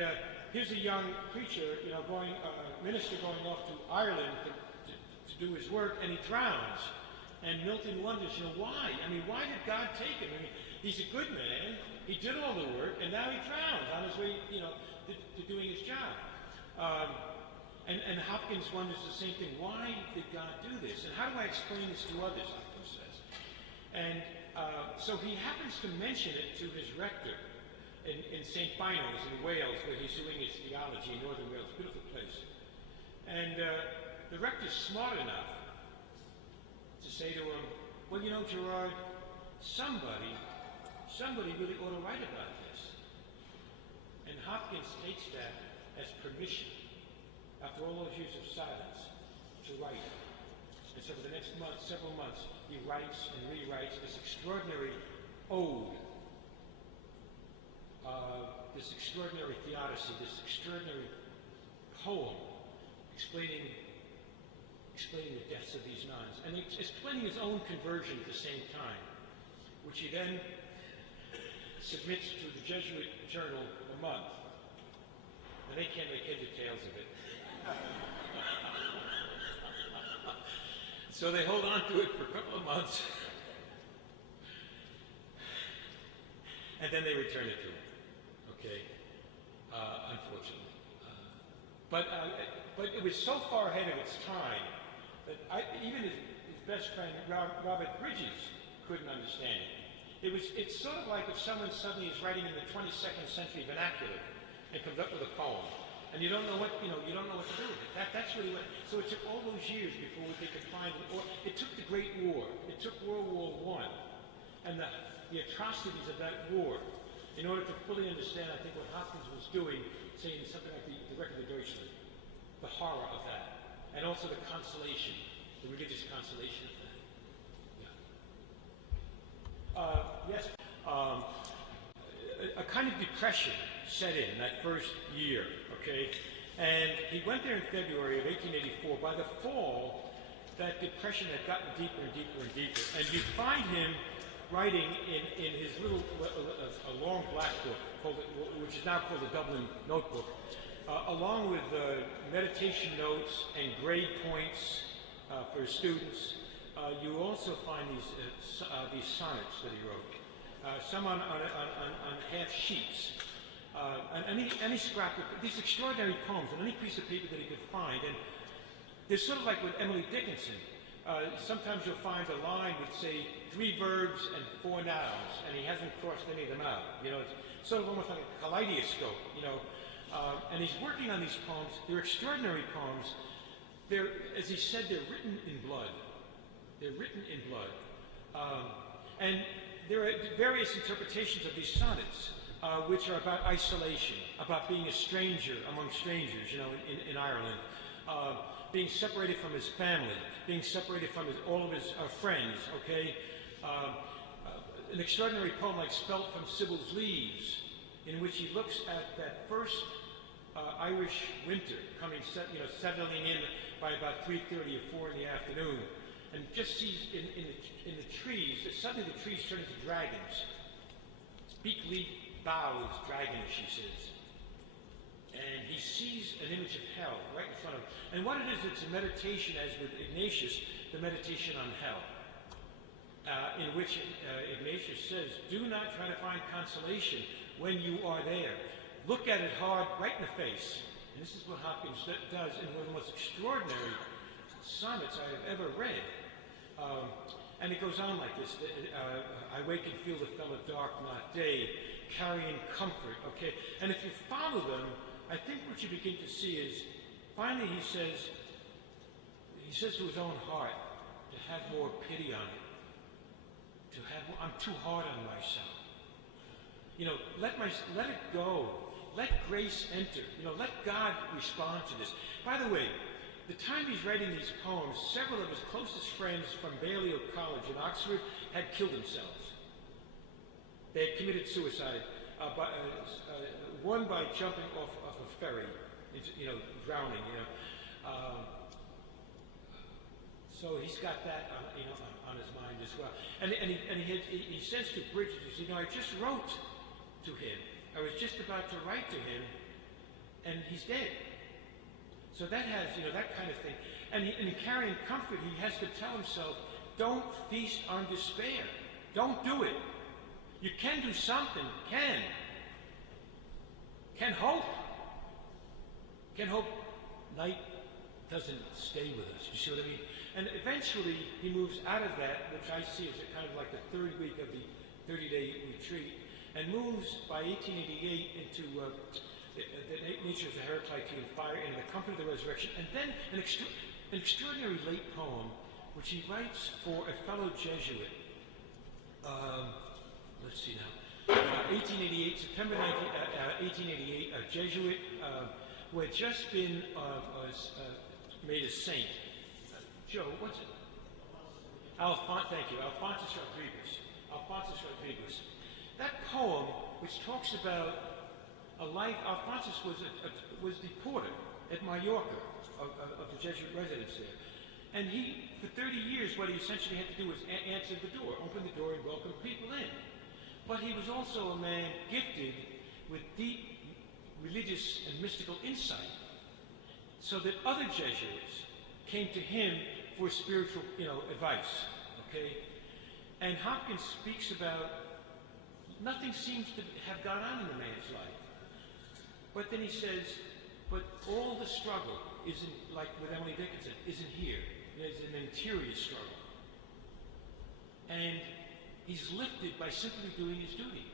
here's a young preacher, you know, minister going off to Ireland to do his work, and he drowns. And Milton wonders, you know, why? I mean, why did God take him? I mean, he's a good man, he did all the work, and now he drowns on his way, you know, to doing his job. And Hopkins wonders the same thing. Why did God do this? And how do I explain this to others, Hopkins says. And so he happens to mention it to his rector in St. Finals in Wales, where he's doing his theology in northern Wales. Beautiful place. And the rector's smart enough to say to him, well, you know, Gerard, somebody really ought to write about this. And Hopkins takes that as permission, after all those years of silence, to write. And so for the next several months, he writes and rewrites this extraordinary ode, this extraordinary theodicy, this extraordinary poem explaining the deaths of these nuns, and explaining his own conversion at the same time, which he then submits to the Jesuit journal a month. And they can't make heads or tails of it. So they hold on to it for a couple of months. And then they return it to him. Okay? Unfortunately. But it was so far ahead of its time that even his best friend, Robert Bridges, couldn't understand it. It's sort of like if someone suddenly is writing in the 22nd century vernacular and comes up with a poem, and you don't know what to do with it. That's really what. So it took all those years before they could find it. Or it took the Great War. It took World War I, and the atrocities of that war, in order to fully understand, I think, what Hopkins was doing, saying something like the Record of Deutschland, the horror of that, and also the consolation, the religious consolation of that. Yes, a kind of depression set in that first year, okay? And he went there in February of 1884. By the fall, that depression had gotten deeper and deeper and deeper. And you find him writing in his little, a long black book, which is now called the Dublin Notebook, along with meditation notes and grade points for his students. You also find these sonnets that he wrote, some on half sheets, and any scrapbook, these extraordinary poems on any piece of paper that he could find. And they're sort of like with Emily Dickinson. Sometimes you'll find a line with, say, 3 verbs and 4 nouns, and he hasn't crossed any of them out. You know, it's sort of almost like a kaleidoscope, you know. And he's working on these poems. They're extraordinary poems. As he said, they're written in blood. They're written in blood. And there are various interpretations of these sonnets, which are about isolation, about being a stranger among strangers, you know, in Ireland, being separated from his family, being separated from all of his friends, okay? An extraordinary poem like Spelt from Sybil's Leaves, in which he looks at that first Irish winter coming, settling in by about 3:30 or 4 in the afternoon, and just sees in the trees, suddenly the trees turn into dragons. Beak, leaf, boughs, dragons, she says. And he sees an image of hell right in front of him. And what it is, it's a meditation, as with Ignatius, the meditation on hell, in which Ignatius says, do not try to find consolation when you are there. Look at it hard, right in the face. And this is what Hopkins does in one of the most extraordinary sonnets I have ever read. And it goes on like this. I wake and feel the fellow dark, not day, carrying comfort, okay? And if you follow them, I think what you begin to see is, finally he says to his own heart, to have more pity on it. I'm too hard on myself. You know, let it go. Let grace enter. You know, let God respond to this. By the way, the time he's writing these poems, several of his closest friends from Balliol College in Oxford had killed themselves. They had committed suicide, one by jumping off a ferry, drowning. So he's got that on his mind as well. And he says to Bridges, I just wrote to him. I was just about to write to him, and he's dead. So that has, that kind of thing. And in carrying comfort, he has to tell himself, don't feast on despair. Don't do it. You can do something. Can hope. Can hope night doesn't stay with us. You see what I mean? And eventually, he moves out of that, which I see as a kind of like the third week of the 30-day retreat, and moves by 1888 into the nature of the Heraclitean fire and the comfort of the resurrection, and then an extraordinary late poem which he writes for a fellow Jesuit. Let's see now. 1888, September 1888, a Jesuit who had just been made a saint. Joe, what's it? Thank you, Alphonsus Rodriguez. That poem, which talks about a life, Alphonsus was deported at Mallorca of the Jesuit residence there. And he, for 30 years, what he essentially had to do was answer the door, open the door and welcome people in. But he was also a man gifted with deep religious and mystical insight, so that other Jesuits came to him for spiritual, advice, okay? And Hopkins speaks about nothing seems to have gone on in the man's life. But then he says, but all the struggle isn't, like with Emily Dickinson, isn't here. There's an interior struggle. And he's lifted by simply doing his duty,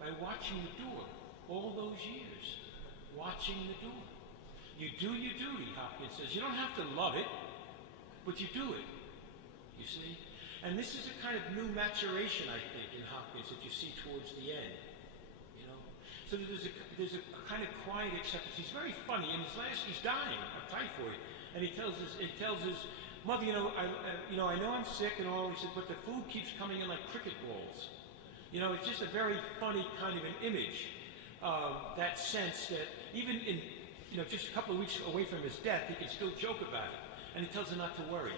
by watching the door all those years, watching the door. You do your duty, Hopkins says. You don't have to love it, but you do it, you see? And this is a kind of new maturation, I think, in Hopkins that you see towards the end, you know? So there's a kind of quiet acceptance. He's very funny. In his last, he's dying of typhoid, and he tells his mother, I know I'm sick and all. He said, but the food keeps coming in like cricket balls. You know, it's just a very funny kind of an image. That sense that even in, just a couple of weeks away from his death, he can still joke about it. And he tells her not to worry.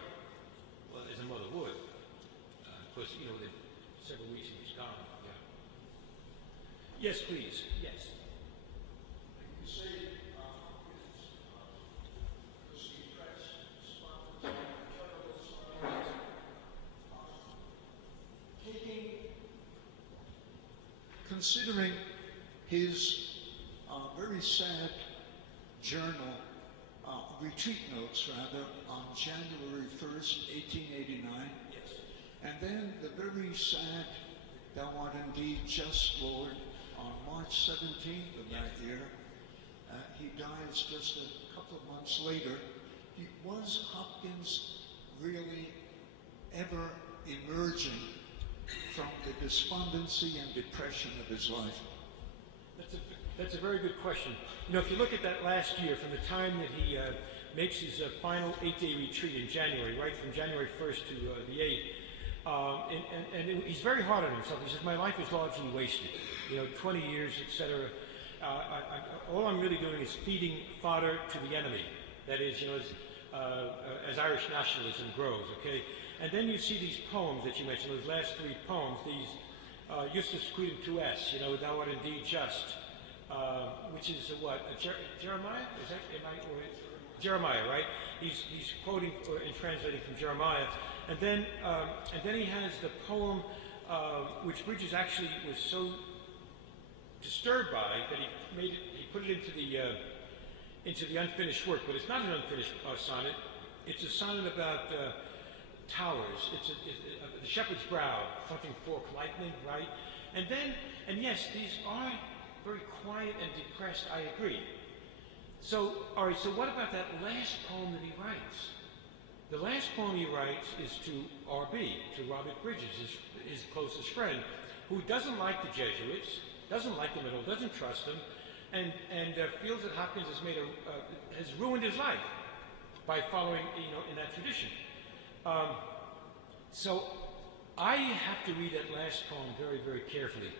Well, as a mother would. Of course, within several weeks he was gone. Yeah. Yes, please. Yes. You say Hopkins was depressed, responsible, terrible signs. Considering his very sad journal, retreat notes rather, on January 1st, 1889. Yes. And then the very sad, thou art indeed just, Lord, on March 17th of that year. He dies just a couple of months later. Was Hopkins really ever emerging from the despondency and depression of his life? That's a very good question. If you look at that last year, from the time that he makes his final 8-day retreat in January, right from January 1st to the 8th, and he's very hard on himself. He says, my life is largely wasted, 20 years, etc. All I'm really doing is feeding fodder to the enemy. That is, as Irish nationalism grows, okay? And then you see these poems that you mentioned, those last three poems, these Justus Quidem tu es, thou art indeed just, which is what? Jeremiah? Is that, Jeremiah, right? He's quoting and translating from Jeremiah. And then he has the poem, which Bridges actually was so disturbed by that he put it into the unfinished work. But it's not an unfinished sonnet. It's a sonnet about towers. It's the shepherd's brow, something fork, lightning, right? And yes, these are very quiet and depressed, I agree. So, all right, so what about that last poem that he writes? The last poem he writes is to R.B., to Robert Bridges, his closest friend, who doesn't like the Jesuits, doesn't like them at all, doesn't trust them, and feels that Hopkins has ruined his life by following, in that tradition. So I have to read that last poem very, very carefully.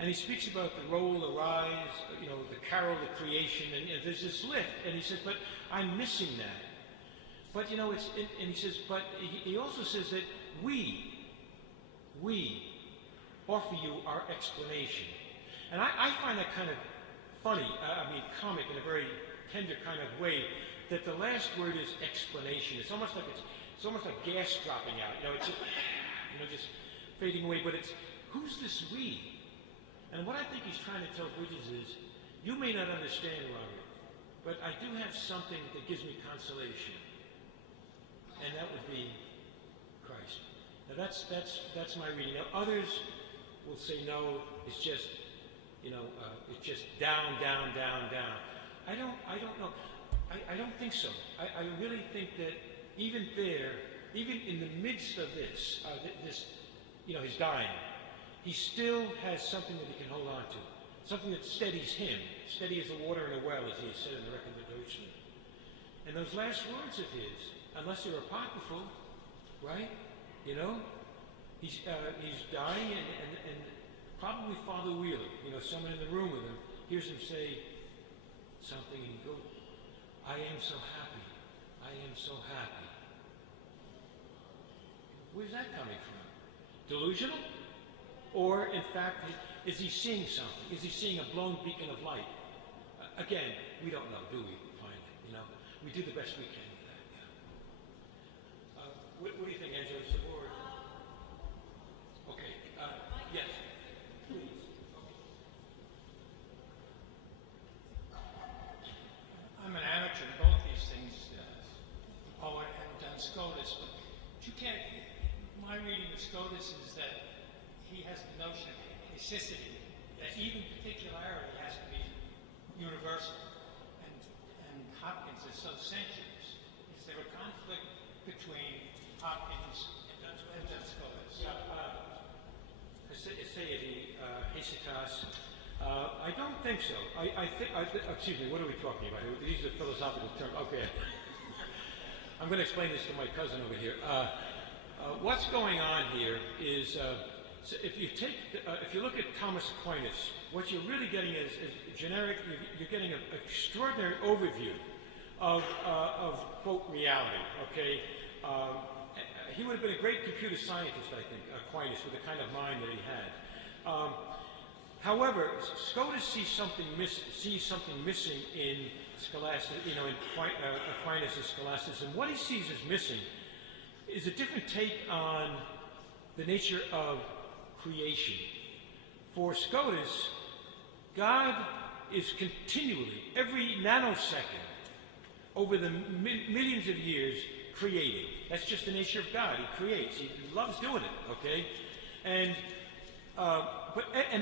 And he speaks about the roll, the rise, the carol, the creation, and there's this lift. And he says, but I'm missing that. But, and he says, but he also says that we offer you our explanation. And I find that kind of funny, comic in a very tender kind of way, that the last word is explanation. It's almost like gas dropping out. It's just fading away. But it's, who's this we? And what I think he's trying to tell Bridges is, you may not understand, Robert, but I do have something that gives me consolation. And that would be Christ. Now that's my reading. Now others will say no, it's just, it's just down, down, down, down. I don't know. I don't think so. I really think that even there, even in the midst of this, he's dying, he still has something that he can hold on to, something that steadies him, steady as the water in a well, as he has said in the recommendation. And those last words of his, unless they're apocryphal, right? He's dying, and probably Father Wheeler, someone in the room with him, hears him say something, and he goes, "I am so happy. I am so happy." Where's that coming from? Delusional? Or, in fact, is he seeing something? Is he seeing a blown beacon of light? Again, we don't know, do we, finally? We do the best we can with that, yeah. What do you think, Angela? Or, okay, yes, please. I'm an amateur in both these things, poet and Duns Scotus, but you can't, my reading of Scotus is that he has the notion of historicity, that even particularity has to be universal, and Hopkins is so sensuous. Is there a conflict between Hopkins and Duns Scotus? Yeah, Aseity, Hesychos. I don't think so. I think, excuse me, what are we talking about here? These are philosophical terms. Okay. I'm going to explain this to my cousin over here. What's going on here is, so if you look at Thomas Aquinas, what you're really getting is generic, you're getting an extraordinary overview of quote, reality, okay? He would have been a great computer scientist, I think, Aquinas, with the kind of mind that he had. However, Scotus sees something missing in Aquinas' scholasticism. What he sees as missing is a different take on the nature of creation. For Scotus, God is continually, every nanosecond, over the millions of years, creating. That's just the nature of God. He creates. He loves doing it, okay? And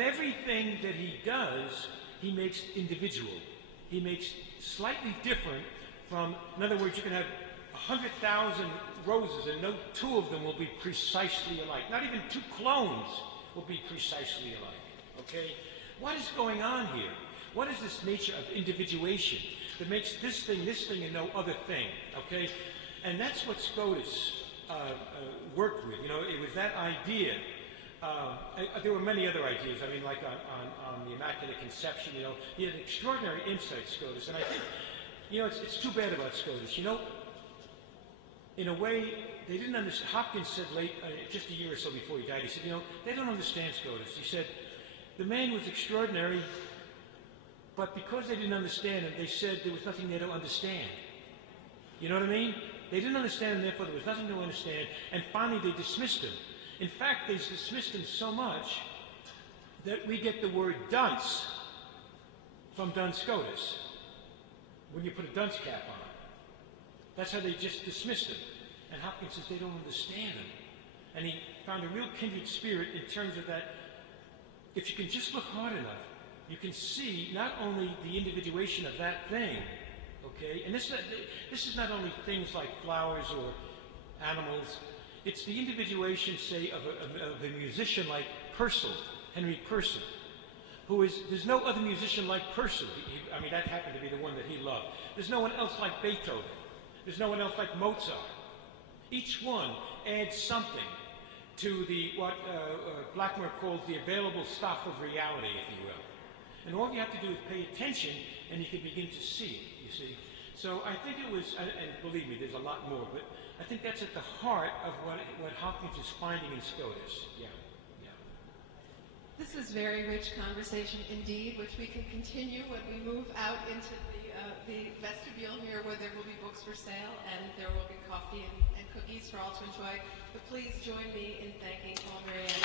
everything that he does, he makes individual. He makes slightly different from, in other words, you can have 100,000 roses and no two of them will be precisely alike. Not even two clones will be precisely alike, okay? What is going on here? What is this nature of individuation that makes this thing, and no other thing, okay? And that's what Scotus worked with. It was that idea. There were many other ideas. I mean, like on the Immaculate Conception, he had extraordinary insight, Scotus. And I think, it's too bad about Scotus. In a way, they didn't understand. Hopkins said just a year or so before he died, he said, they don't understand Scotus. He said, the man was extraordinary, but because they didn't understand him, they said there was nothing there to understand. You know what I mean? They didn't understand him, therefore there was nothing to understand, and finally they dismissed him. In fact, they dismissed him so much that we get the word dunce from Duns Scotus, when you put a dunce cap on. That's how they just dismissed him. And Hopkins says they don't understand him. And he found a real kindred spirit in terms of that, if you can just look hard enough, you can see not only the individuation of that thing, okay? And this is not only things like flowers or animals, it's the individuation, say, of a musician like Purcell, Henry Purcell, there's no other musician like Purcell. That happened to be the one that he loved. There's no one else like Beethoven. There's no one else like Mozart. Each one adds something to what Blackmore calls the available stock of reality, if you will. And all you have to do is pay attention, and you can begin to see it, you see. So I think it was, and believe me, there's a lot more, but I think that's at the heart of what Hopkins is finding in Scotus. Yeah. This is very rich conversation indeed, which we can continue when we move out into the vestibule here, where there will be books for sale and there will be coffee and cookies for all to enjoy. But please join me in thanking Paul Mariani.